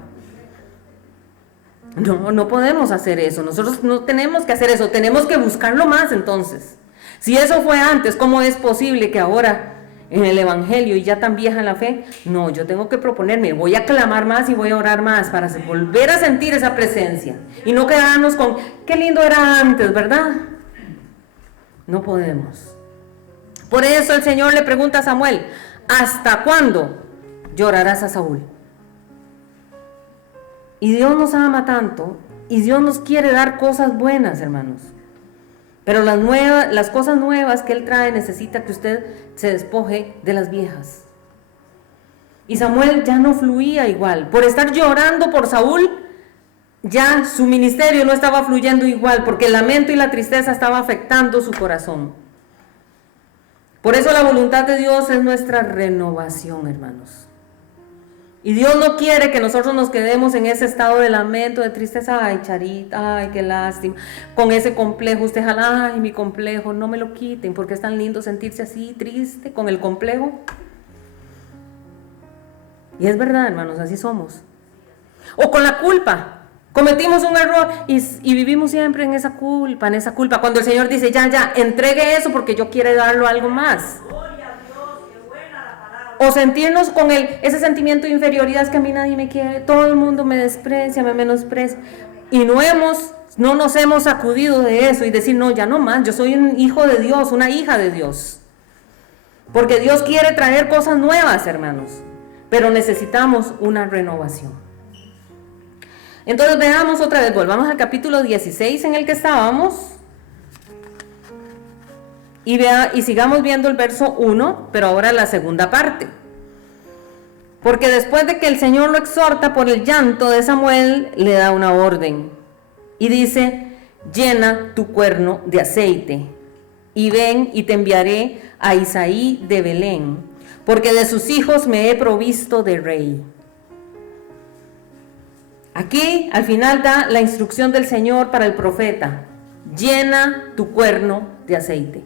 No podemos hacer eso. Nosotros no tenemos que hacer eso. Tenemos que buscarlo más entonces. Si eso fue antes, ¿cómo es posible que ahora en el Evangelio y ya tan vieja en la fe? No, yo tengo que proponerme, voy a clamar más y voy a orar más para volver a sentir esa presencia. Y no quedarnos con, qué lindo era antes, ¿verdad? No podemos. Por eso el Señor le pregunta a Samuel, ¿hasta cuándo llorarás a Saúl? Y Dios nos ama tanto y Dios nos quiere dar cosas buenas, hermanos. Pero las cosas nuevas que Él trae necesita que usted se despoje de las viejas. Y Samuel ya no fluía igual. Por estar llorando por Saúl, ya su ministerio no estaba fluyendo igual, porque el lamento y la tristeza estaba afectando su corazón. Por eso la voluntad de Dios es nuestra renovación, hermanos. Y Dios no quiere que nosotros nos quedemos en ese estado de lamento, de tristeza. Ay, Charita, ay, qué lástima. Con ese complejo, usted jala, ay, mi complejo, no me lo quiten, porque es tan lindo sentirse así, triste, con el complejo. Y es verdad, hermanos, así somos. O con la culpa. Cometimos un error y vivimos siempre en esa culpa, Cuando el Señor dice, ya, entregue eso porque yo quiero darlo a algo más. O sentirnos con ese sentimiento de inferioridad, es que a mí nadie me quiere, todo el mundo me desprecia, me menosprecia. Y no nos hemos sacudido de eso y decir, no, ya no más, yo soy un hijo de Dios, una hija de Dios. Porque Dios quiere traer cosas nuevas, hermanos, pero necesitamos una renovación. Entonces veamos otra vez, volvamos al capítulo 16 en el que estábamos y sigamos viendo el verso 1, pero ahora la segunda parte. Porque después de que el Señor lo exhorta por el llanto de Samuel, le da una orden y dice, llena tu cuerno de aceite y ven y te enviaré a Isaí de Belén, porque de sus hijos me he provisto de rey. Aquí al final da la instrucción del Señor para el profeta, llena tu cuerno de aceite.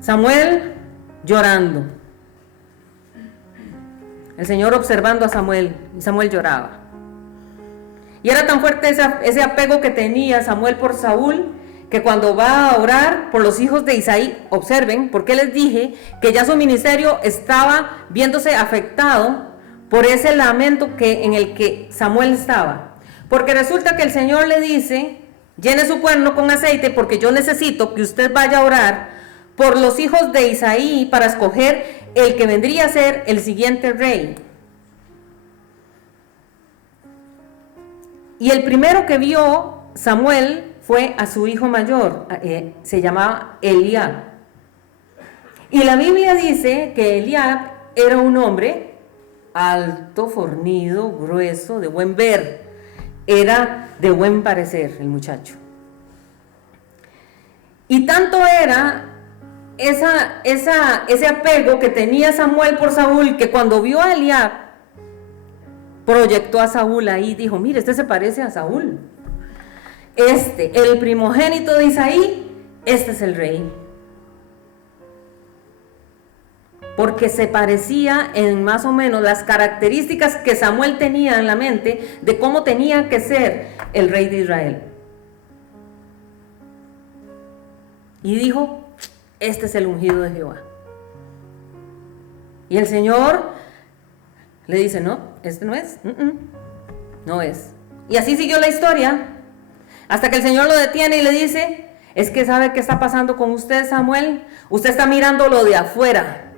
Samuel llorando, el Señor observando a Samuel, y Samuel lloraba. Y era tan fuerte ese apego que tenía Samuel por Saúl, que cuando va a orar por los hijos de Isaí, observen, porque les dije que ya su ministerio estaba viéndose afectado por ese lamento en el que Samuel estaba. Porque resulta que el Señor le dice, llene su cuerno con aceite porque yo necesito que usted vaya a orar por los hijos de Isaí para escoger el que vendría a ser el siguiente rey. Y el primero que vio Samuel fue a su hijo mayor, se llamaba Eliab. Y la Biblia dice que Eliab era un hombre alto, fornido, grueso, de buen ver. Era de buen parecer el muchacho. Y tanto era ese apego que tenía Samuel por Saúl, que cuando vio a Eliab, proyectó a Saúl ahí y dijo, mire, este se parece a Saúl. El primogénito de Isaí, este es el rey. Porque se parecía en más o menos las características que Samuel tenía en la mente de cómo tenía que ser el rey de Israel. Y dijo, este es el ungido de Jehová. Y el Señor le dice, no, este no es, no es. Y así siguió la historia, hasta que el Señor lo detiene y le dice, es que ¿sabe qué está pasando con usted, Samuel? Usted está mirando lo de afuera,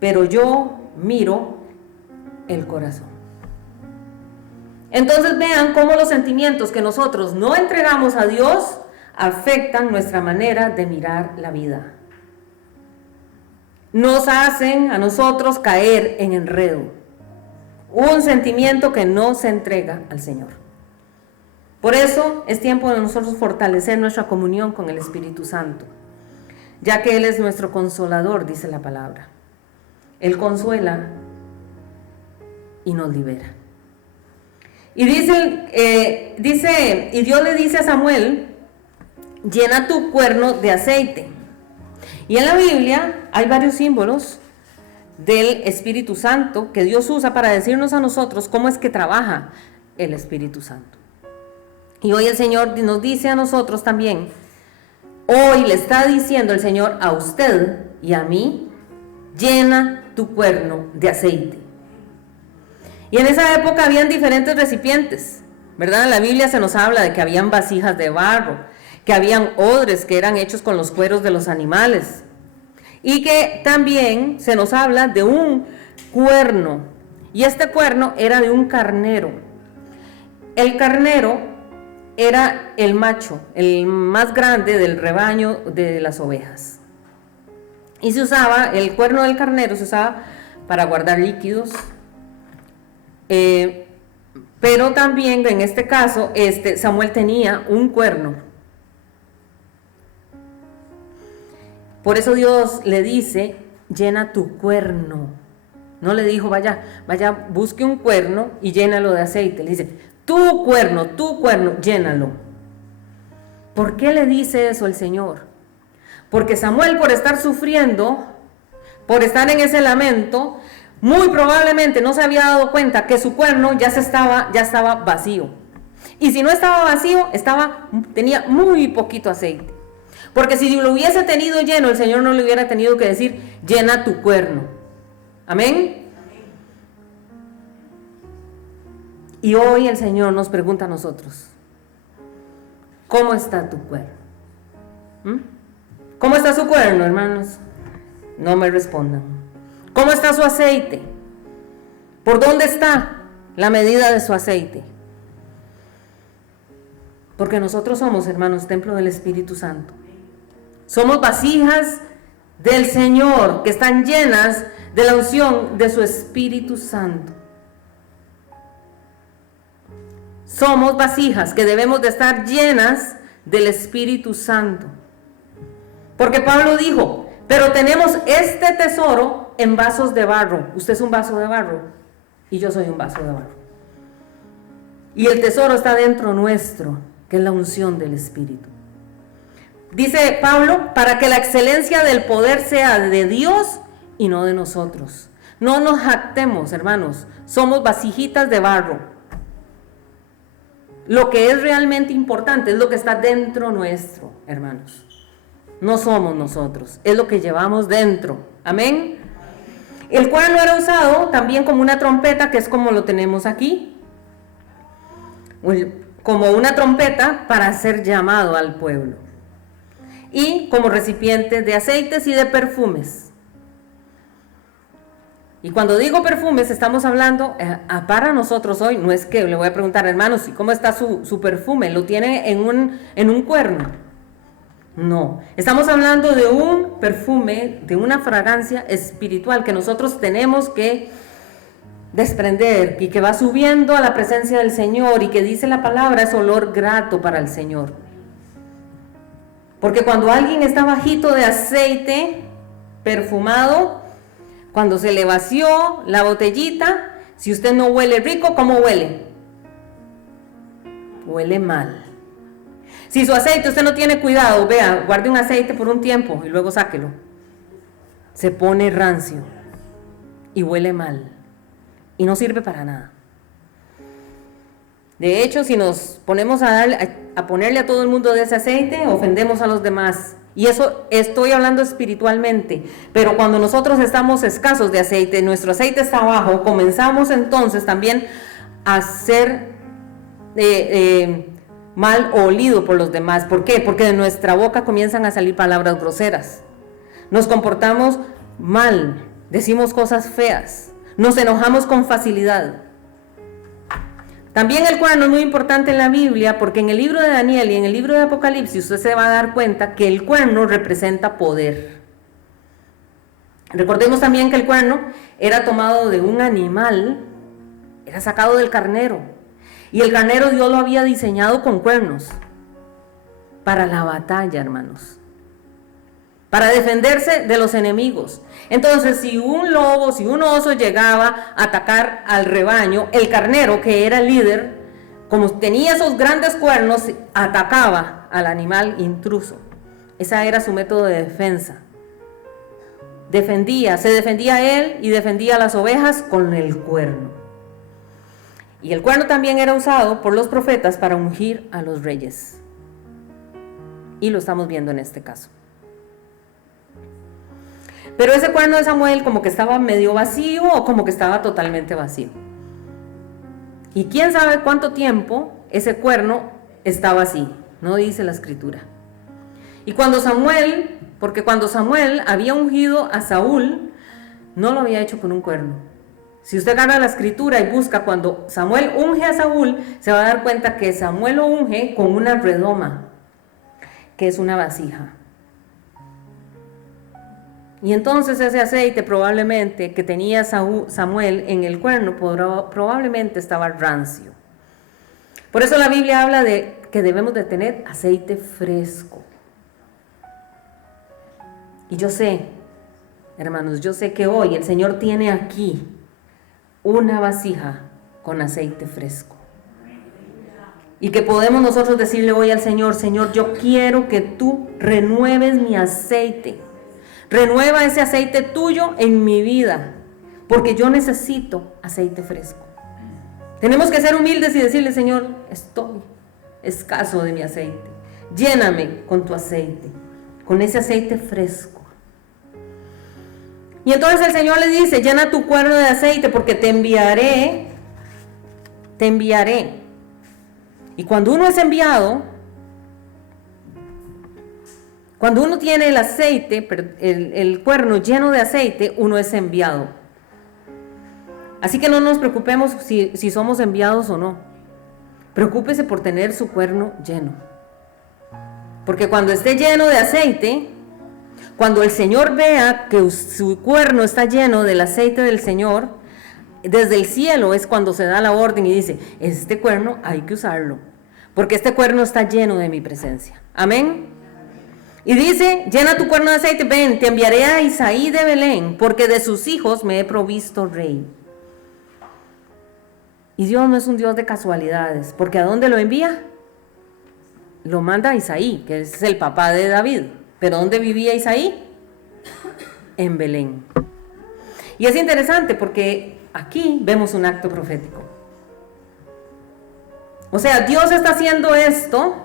pero yo miro el corazón. Entonces vean cómo los sentimientos que nosotros no entregamos a Dios afectan nuestra manera de mirar la vida. Nos hacen a nosotros caer en enredo. Un sentimiento que no se entrega al Señor. Por eso es tiempo de nosotros fortalecer nuestra comunión con el Espíritu Santo, ya que Él es nuestro consolador, dice la palabra. Él consuela y nos libera. Y y Dios le dice a Samuel, llena tu cuerno de aceite. Y en la Biblia hay varios símbolos del Espíritu Santo que Dios usa para decirnos a nosotros cómo es que trabaja el Espíritu Santo. Y hoy el Señor nos dice a nosotros también, hoy le está diciendo el Señor a usted y a mí, llena tu cuerno de aceite. Y en esa época habían diferentes recipientes, ¿verdad? En la Biblia se nos habla de que habían vasijas de barro, que habían odres que eran hechos con los cueros de los animales, y que también se nos habla de un cuerno, y este cuerno era de un carnero. El carnero era el macho, el más grande del rebaño de las ovejas. Y se usaba, el cuerno del carnero se usaba para guardar líquidos, pero también en este caso, Samuel tenía un cuerno. Por eso Dios le dice, llena tu cuerno. No le dijo, vaya, busque un cuerno y llénalo de aceite. Le dice, tu cuerno, llénalo. ¿Por qué le dice eso el Señor? Porque Samuel, por estar sufriendo, por estar en ese lamento, muy probablemente no se había dado cuenta que su cuerno ya estaba vacío. Y si no estaba vacío, tenía muy poquito aceite. Porque si lo hubiese tenido lleno, el Señor no le hubiera tenido que decir, llena tu cuerno. Amén. Y hoy el Señor nos pregunta a nosotros, ¿cómo está tu cuerno? ¿Cómo está su cuerno, hermanos? No me respondan. ¿Cómo está su aceite? ¿Por dónde está la medida de su aceite? Porque nosotros somos, hermanos, templo del Espíritu Santo. Somos vasijas del Señor que están llenas de la unción de su Espíritu Santo. Somos vasijas que debemos de estar llenas del Espíritu Santo. Porque Pablo dijo, pero tenemos este tesoro en vasos de barro. Usted es un vaso de barro y yo soy un vaso de barro. Y el tesoro está dentro nuestro, que es la unción del Espíritu. Dice Pablo, para que la excelencia del poder sea de Dios y no de nosotros. No nos jactemos, hermanos, somos vasijitas de barro. Lo que es realmente importante es lo que está dentro nuestro, hermanos. No somos nosotros, es lo que llevamos dentro. Amén. El cuerno era usado también como una trompeta, que es como lo tenemos aquí, como una trompeta para ser llamado al pueblo, y como recipiente de aceites y de perfumes. Y cuando digo perfumes, estamos hablando, para nosotros hoy, no es que le voy a preguntar, hermanos, ¿cómo está su perfume? ¿Lo tiene en un cuerno? No, estamos hablando de un perfume, de una fragancia espiritual que nosotros tenemos que desprender y que va subiendo a la presencia del Señor, y que dice la palabra es olor grato para el Señor. Porque cuando alguien está bajito de aceite perfumado, cuando se le vació la botellita, si usted no huele rico, ¿cómo huele? Huele mal. Si su aceite usted no tiene cuidado, vea, guarde un aceite por un tiempo y luego sáquelo. Se pone rancio y huele mal y no sirve para nada. De hecho, si nos ponemos a ponerle a todo el mundo de ese aceite, ofendemos a los demás. Y eso estoy hablando espiritualmente. Pero cuando nosotros estamos escasos de aceite, nuestro aceite está bajo, comenzamos entonces también a ser mal olido por los demás. ¿Por qué? Porque de nuestra boca comienzan a salir palabras groseras. Nos comportamos mal, decimos cosas feas, nos enojamos con facilidad. También el cuerno es muy importante en la Biblia, porque en el libro de Daniel y en el libro de Apocalipsis usted se va a dar cuenta que el cuerno representa poder. Recordemos también que el cuerno era tomado de un animal, era sacado del carnero. Y el carnero Dios lo había diseñado con cuernos para la batalla, hermanos, para defenderse de los enemigos. Entonces, si un lobo, si un oso llegaba a atacar al rebaño, el carnero, que era el líder, como tenía esos grandes cuernos, atacaba al animal intruso. Ese era su método de defensa. Se defendía él y defendía a las ovejas con el cuerno. Y el cuerno también era usado por los profetas para ungir a los reyes. Y lo estamos viendo en este caso. Pero ese cuerno de Samuel como que estaba medio vacío o como que estaba totalmente vacío. Y quién sabe cuánto tiempo ese cuerno estaba así, no dice la escritura. Y cuando Samuel había ungido a Saúl, no lo había hecho con un cuerno. Si usted agarra la escritura y busca cuando Samuel unge a Saúl, se va a dar cuenta que Samuel lo unge con una redoma, que es una vasija. Y entonces ese aceite probablemente que tenía Samuel en el cuerno probablemente estaba rancio. Por eso la Biblia habla de que debemos de tener aceite fresco. Y yo sé, hermanos, yo sé que hoy el Señor tiene aquí una vasija con aceite fresco. Y que podemos nosotros decirle hoy al Señor, Señor, yo quiero que tú renueves mi aceite. Renueva ese aceite tuyo en mi vida, porque yo necesito aceite fresco. Tenemos que ser humildes y decirle, Señor, estoy escaso de mi aceite. Lléname con tu aceite, con ese aceite fresco. Y entonces el Señor le dice, llena tu cuerno de aceite porque te enviaré. Y cuando uno es enviado, cuando uno tiene el aceite, el cuerno lleno de aceite, uno es enviado. Así que no nos preocupemos si somos enviados o no. Preocúpese por tener su cuerno lleno. Porque cuando esté lleno de aceite, cuando el Señor vea que su cuerno está lleno del aceite del Señor, desde el cielo es cuando se da la orden y dice, este cuerno hay que usarlo, porque este cuerno está lleno de mi presencia. Amén. Y dice, llena tu cuerno de aceite, ven, te enviaré a Isaí de Belén, porque de sus hijos me he provisto rey. Y Dios no es un Dios de casualidades, porque ¿a dónde lo envía? Lo manda a Isaí, que es el papá de David. ¿Pero dónde vivía Isaí? En Belén. Y es interesante porque aquí vemos un acto profético. O sea, Dios está haciendo esto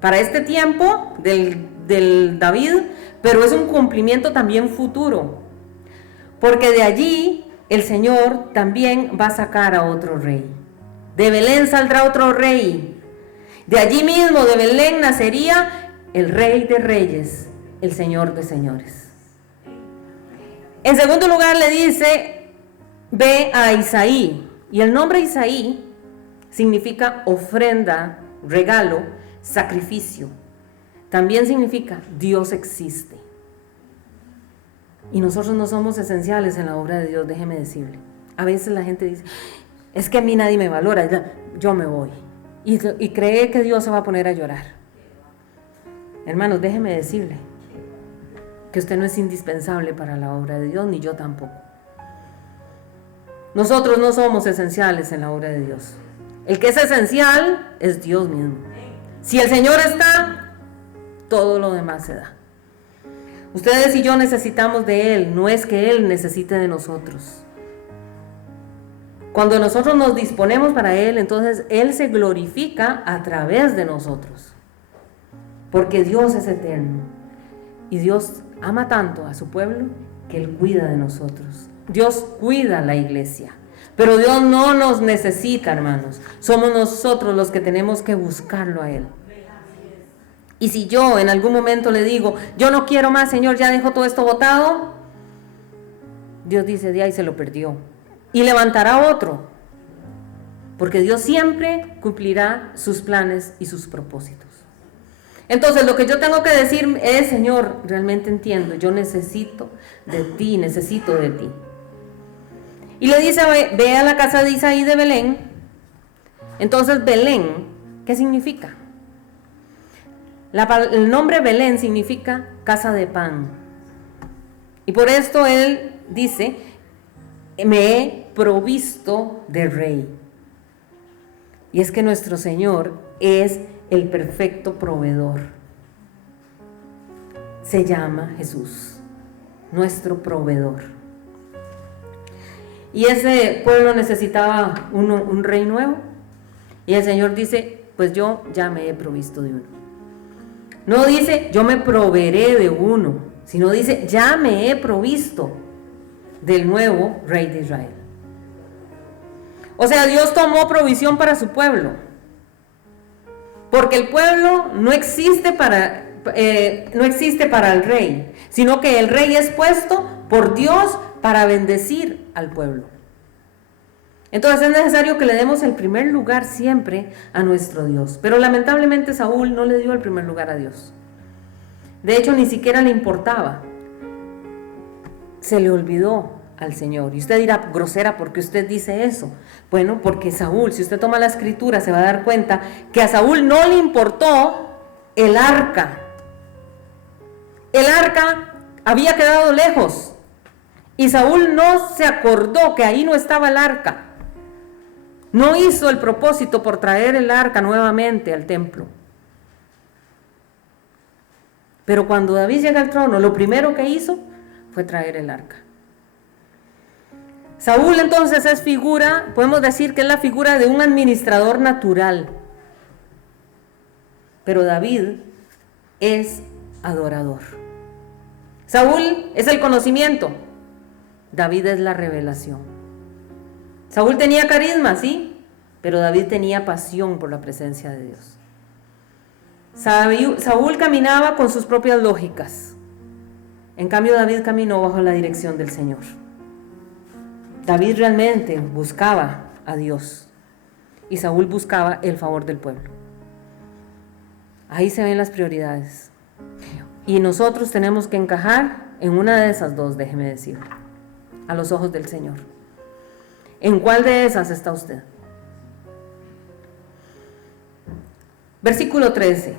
para este tiempo del David, pero es un cumplimiento también futuro. porque de allí el Señor también va a sacar a otro rey. De Belén saldrá otro rey. De allí mismo, de Belén, nacería el Rey de Reyes, el Señor de Señores. En segundo lugar le dice, ve a Isaí. Y el nombre Isaí significa ofrenda, regalo, sacrificio. También significa Dios existe. Y nosotros no somos esenciales en la obra de Dios, déjeme decirle. A veces la gente dice, es que a mí nadie me valora, yo me voy. Y cree que Dios se va a poner a llorar. Hermanos, déjeme decirle que usted no es indispensable para la obra de Dios, ni yo tampoco. Nosotros no somos esenciales en la obra de Dios. El que es esencial es Dios mismo. Si el Señor está, todo lo demás se da. Ustedes y yo necesitamos de Él, no es que Él necesite de nosotros. Cuando nosotros nos disponemos para Él, entonces Él se glorifica a través de nosotros. Porque Dios es eterno. Y Dios ama tanto a su pueblo que Él cuida de nosotros. Dios cuida a la iglesia. Pero Dios no nos necesita, hermanos. Somos nosotros los que tenemos que buscarlo a Él. Y si yo en algún momento le digo, yo no quiero más, Señor, ya dejo todo esto botado, Dios dice, de ahí se lo perdió. Y levantará otro. Porque Dios siempre cumplirá sus planes y sus propósitos. Entonces lo que yo tengo que decir es, Señor, realmente entiendo, yo necesito de ti, necesito de ti. Y le dice, ve a la casa de Isaí de Belén. Entonces Belén, ¿qué significa? El nombre Belén significa casa de pan. Y por esto él dice, me he provisto de rey. Y es que nuestro Señor es el perfecto proveedor. Se llama Jesús, nuestro proveedor. Y ese pueblo necesitaba un rey nuevo. Y el Señor dice, pues yo ya me he provisto de uno. No dice, yo me proveeré de uno, sino dice, ya me he provisto del nuevo rey de Israel. O sea, Dios tomó provisión para su pueblo. Porque el pueblo no existe para el rey, sino que el rey es puesto por Dios para bendecir al pueblo. Entonces es necesario que le demos el primer lugar siempre a nuestro Dios. Pero lamentablemente Saúl no le dio el primer lugar a Dios. De hecho, ni siquiera le importaba. Se le olvidó al Señor. Y usted dirá, grosera, ¿por qué usted dice eso? Bueno, porque Saúl, si usted toma la escritura, se va a dar cuenta que a Saúl no le importó el arca. El arca había quedado lejos. Y Saúl no se acordó que ahí no estaba el arca. No hizo el propósito por traer el arca nuevamente al templo. Pero cuando David llega al trono, lo primero que hizo fue traer el arca. Saúl entonces es figura, podemos decir que es la figura de un administrador natural. Pero David es adorador. Saúl es el conocimiento. David es la revelación. Saúl tenía carisma, sí, pero David tenía pasión por la presencia de Dios. Saúl caminaba con sus propias lógicas. En cambio, David caminó bajo la dirección del Señor. David realmente buscaba a Dios y Saúl buscaba el favor del pueblo. Ahí se ven las prioridades. Y nosotros tenemos que encajar en una de esas dos, déjeme decir, a los ojos del Señor. ¿En cuál de esas está usted? Versículo 13.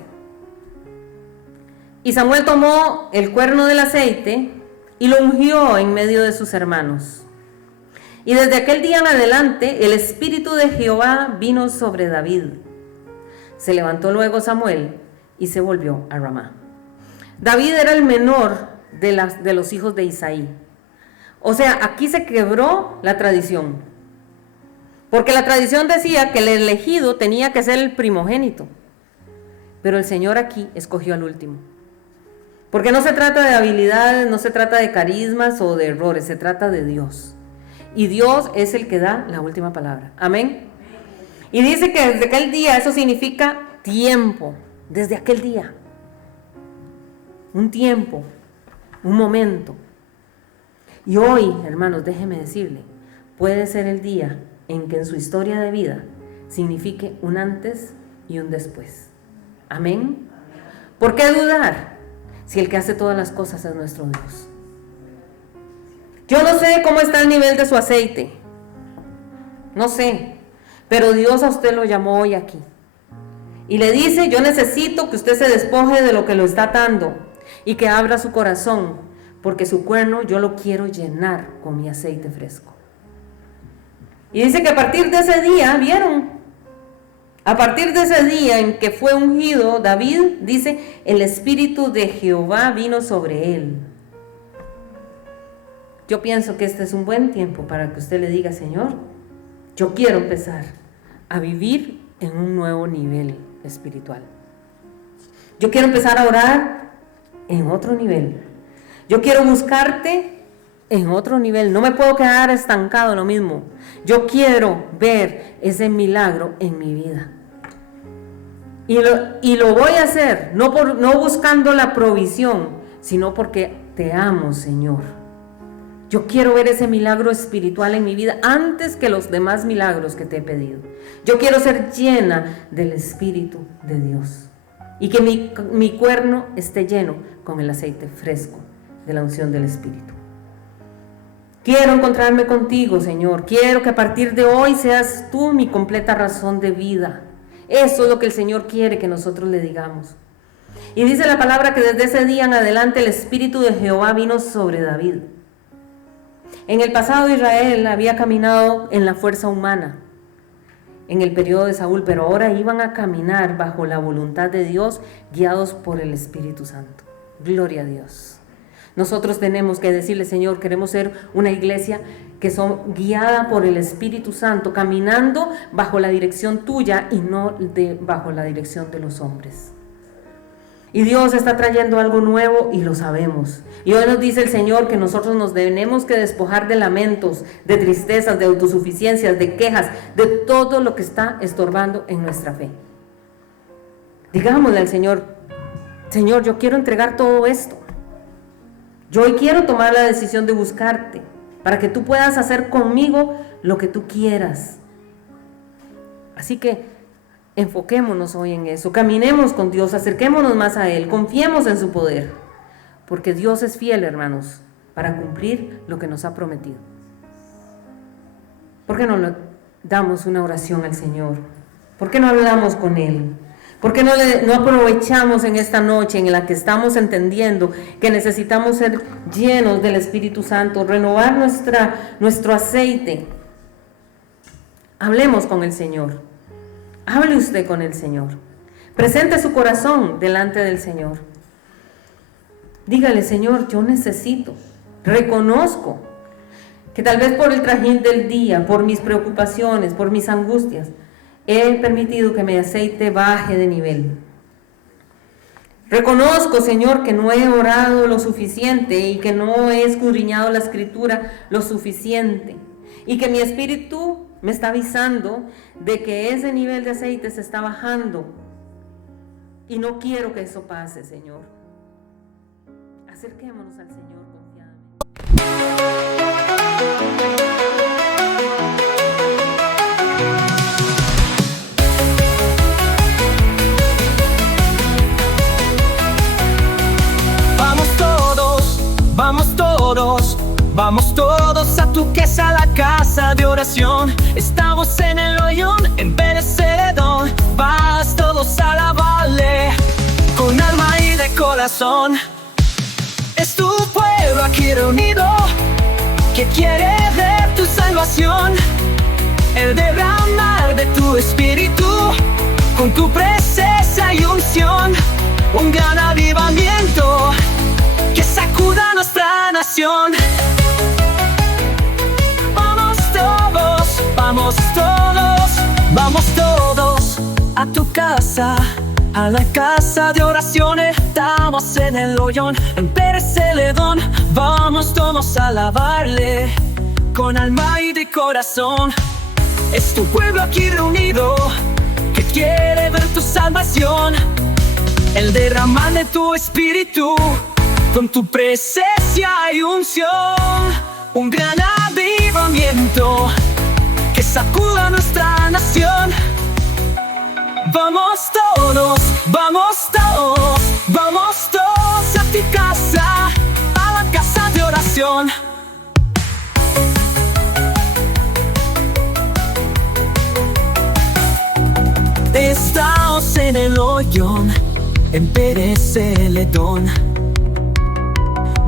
Y Samuel tomó el cuerno del aceite y lo ungió en medio de sus hermanos. Y desde aquel día en adelante el Espíritu de Jehová vino sobre David. Se levantó luego Samuel y se volvió a Ramá. David era el menor de los hijos de Isaí. O sea, aquí se quebró la tradición. Porque la tradición decía que el elegido tenía que ser el primogénito. Pero el Señor aquí escogió al último. Porque no se trata de habilidades, no se trata de carismas o de errores, se trata de Dios. Y Dios es el que da la última palabra. Amén. Y dice que desde aquel día, eso significa tiempo, desde aquel día. Un tiempo, un momento. Y hoy, hermanos, déjeme decirle, puede ser el día en que en su historia de vida signifique un antes y un después. Amén. ¿Por qué dudar si el que hace todas las cosas es nuestro Dios? Yo no sé cómo está el nivel de su aceite, no sé, pero Dios a usted lo llamó hoy aquí y le dice: yo necesito que usted se despoje de lo que lo está atando y que abra su corazón, porque su cuerno yo lo quiero llenar con mi aceite fresco. Y dice que a partir de ese día, ¿vieron? A partir de ese día en que fue ungido David, dice, el Espíritu de Jehová vino sobre él. Yo pienso que este es un buen tiempo para que usted le diga: Señor, yo quiero empezar a vivir en un nuevo nivel espiritual. Yo quiero empezar a orar en otro nivel. Yo quiero buscarte en otro nivel. No me puedo quedar estancado en lo mismo. Yo quiero ver ese milagro en mi vida. Y lo voy a hacer, no buscando la provisión, sino porque te amo, Señor. Yo quiero ver ese milagro espiritual en mi vida antes que los demás milagros que te he pedido. Yo quiero ser llena del Espíritu de Dios y que mi cuerno esté lleno con el aceite fresco de la unción del Espíritu. Quiero encontrarme contigo, Señor. Quiero que a partir de hoy seas tú mi completa razón de vida. Eso es lo que el Señor quiere que nosotros le digamos. Y dice la palabra que desde ese día en adelante el Espíritu de Jehová vino sobre David. En el pasado Israel había caminado en la fuerza humana en el periodo de Saúl, pero ahora iban a caminar bajo la voluntad de Dios, guiados por el Espíritu Santo. Gloria a Dios. Nosotros tenemos que decirle: Señor, queremos ser una iglesia que son guiada por el Espíritu Santo, caminando bajo la dirección tuya y no bajo la dirección de los hombres. Y Dios está trayendo algo nuevo y lo sabemos. Y hoy nos dice el Señor que nosotros nos tenemos que despojar de lamentos, de tristezas, de autosuficiencias, de quejas, de todo lo que está estorbando en nuestra fe. Digámosle al Señor: Señor, yo quiero entregar todo esto. Yo hoy quiero tomar la decisión de buscarte para que tú puedas hacer conmigo lo que tú quieras. Así que enfoquémonos hoy en eso, caminemos con Dios, acerquémonos más a Él, confiemos en su poder, porque Dios es fiel, hermanos, para cumplir lo que nos ha prometido. ¿Por qué no le damos una oración al Señor? ¿Por qué no hablamos con Él? ¿Por qué no aprovechamos en esta noche en la que estamos entendiendo que necesitamos ser llenos del Espíritu Santo, renovar nuestro aceite? Hablemos con el Señor. Hable usted con el Señor. Presente su corazón delante del Señor. Dígale: Señor, yo necesito, reconozco que tal vez por el trajín del día, por mis preocupaciones, por mis angustias, he permitido que mi aceite baje de nivel. Reconozco, Señor, que no he orado lo suficiente y que no he escudriñado la Escritura lo suficiente, y que mi espíritu me está avisando de que ese nivel de aceite se está bajando y no quiero que eso pase, Señor. Acerquémonos al Señor confiadamente. Vamos todos a tu casa, la casa de oración. Estamos en el hoyón, en Perecedón. Vas todos a alabarle con alma y de corazón. Es tu pueblo aquí reunido que quiere ver tu salvación, el derramar de tu espíritu con tu presencia y unción. Un gran avivamiento que sacuda nuestra nación. Vamos todos a tu casa, a la casa de oración. Estamos en el hoyón, en Pérez Celedón. Vamos todos a alabarle con alma y de corazón. Es tu pueblo aquí reunido que quiere ver tu salvación, el derramar de tu espíritu con tu presencia y unción. Un gran avivamiento que sacuda nuestra nación. Vamos todos, vamos todos, vamos todos a tu casa, a la casa de oración. Estamos en el hoyón, en Pérez Celedón.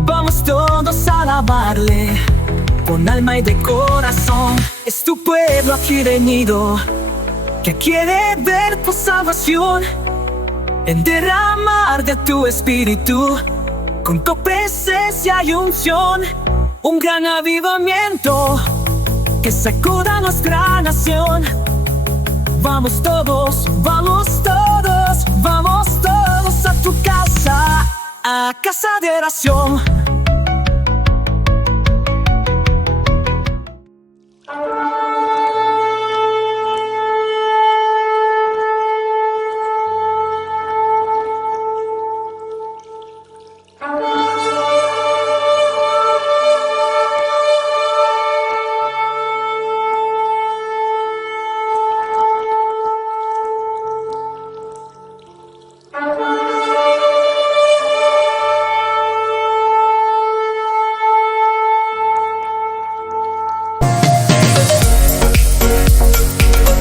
Vamos todos a alabarle con alma y de corazón. Es tu pueblo aquí reunido que quiere ver tu salvación, en derramar de tu espíritu con tu presencia y unción. Un gran avivamiento que sacuda nuestra nación. Vamos todos, vamos todos, vamos todos a tu casa, a casa de oración.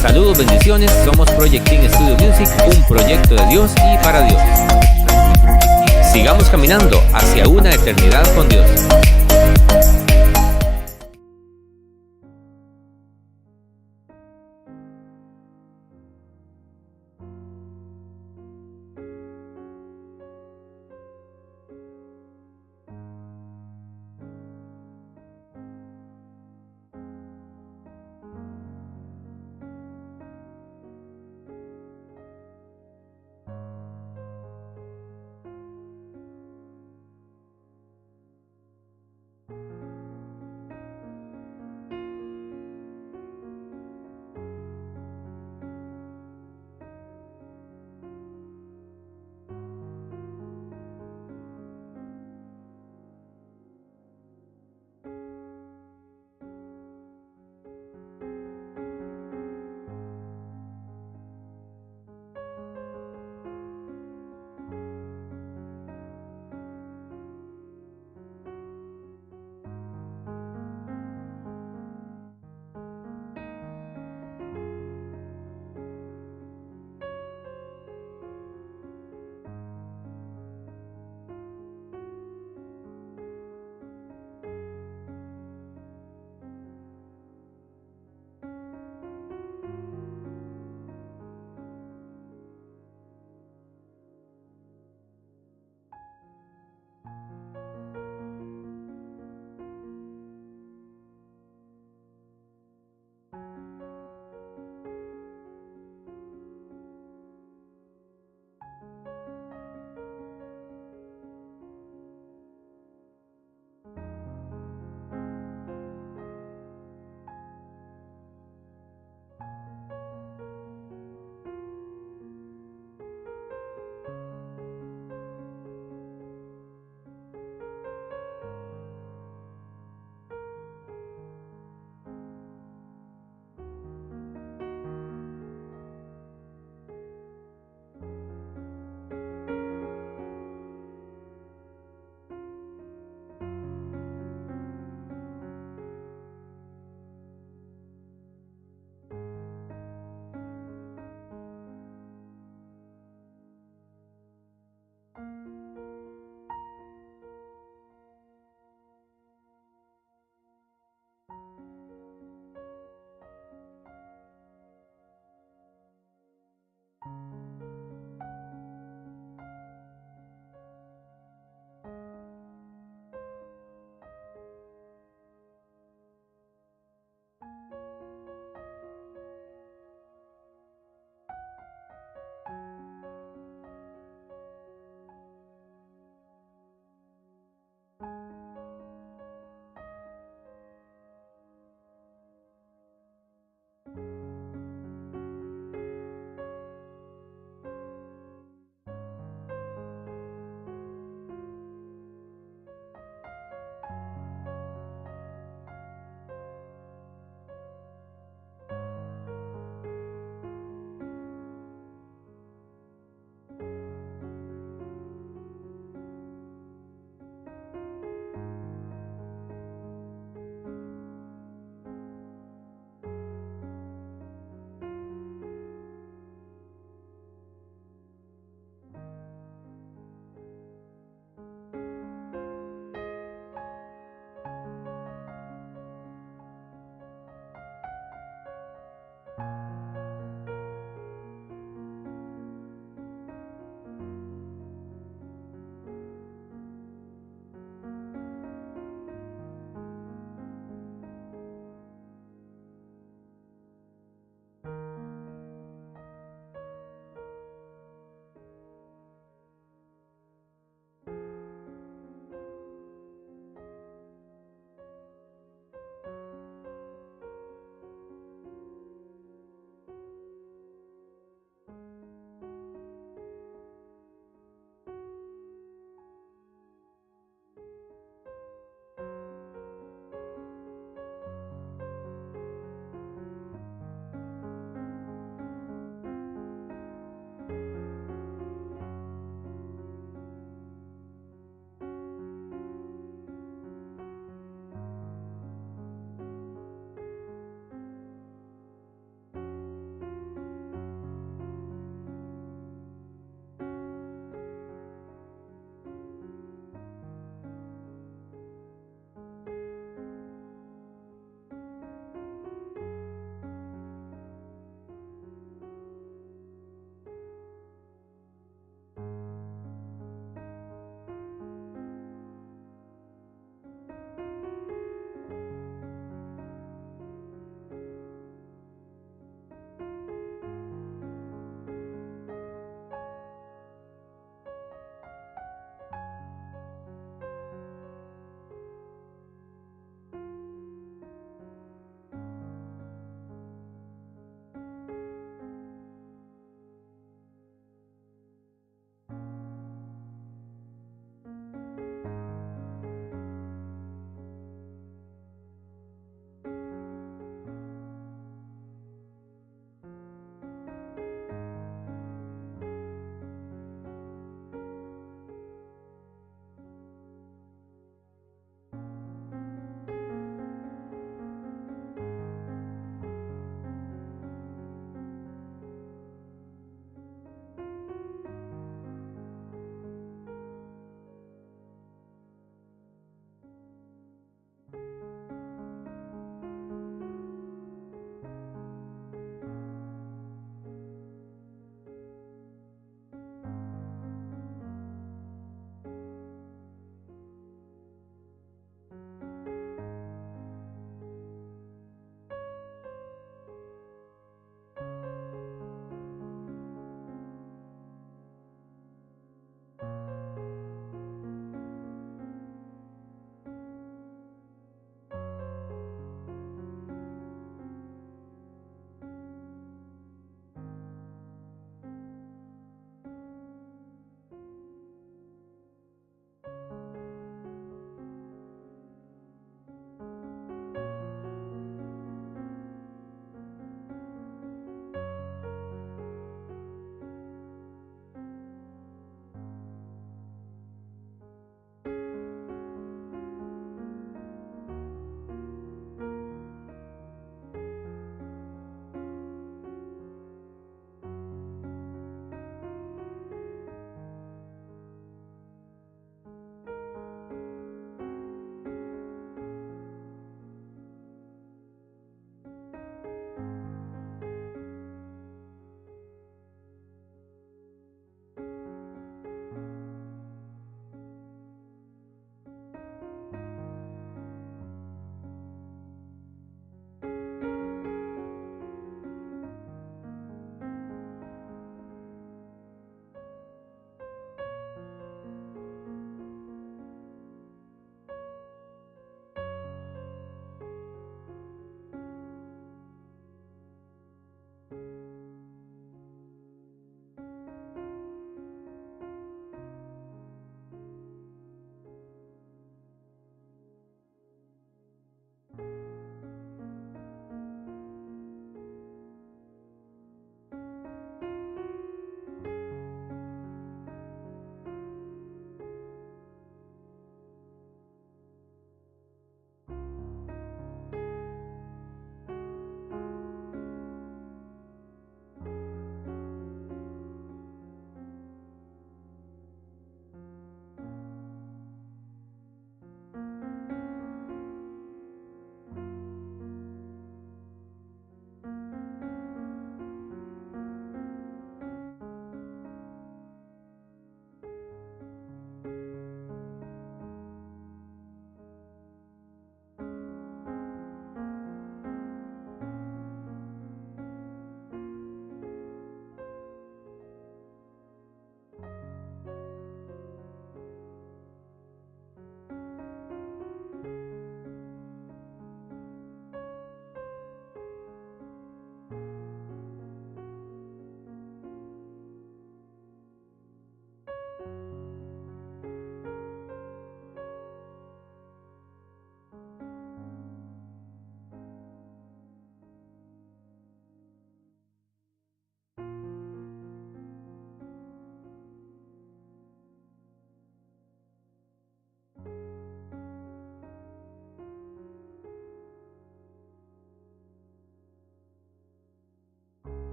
Saludos, bendiciones, somos Project Team Studio Music, un proyecto de Dios y para Dios. Sigamos caminando hacia una eternidad con Dios.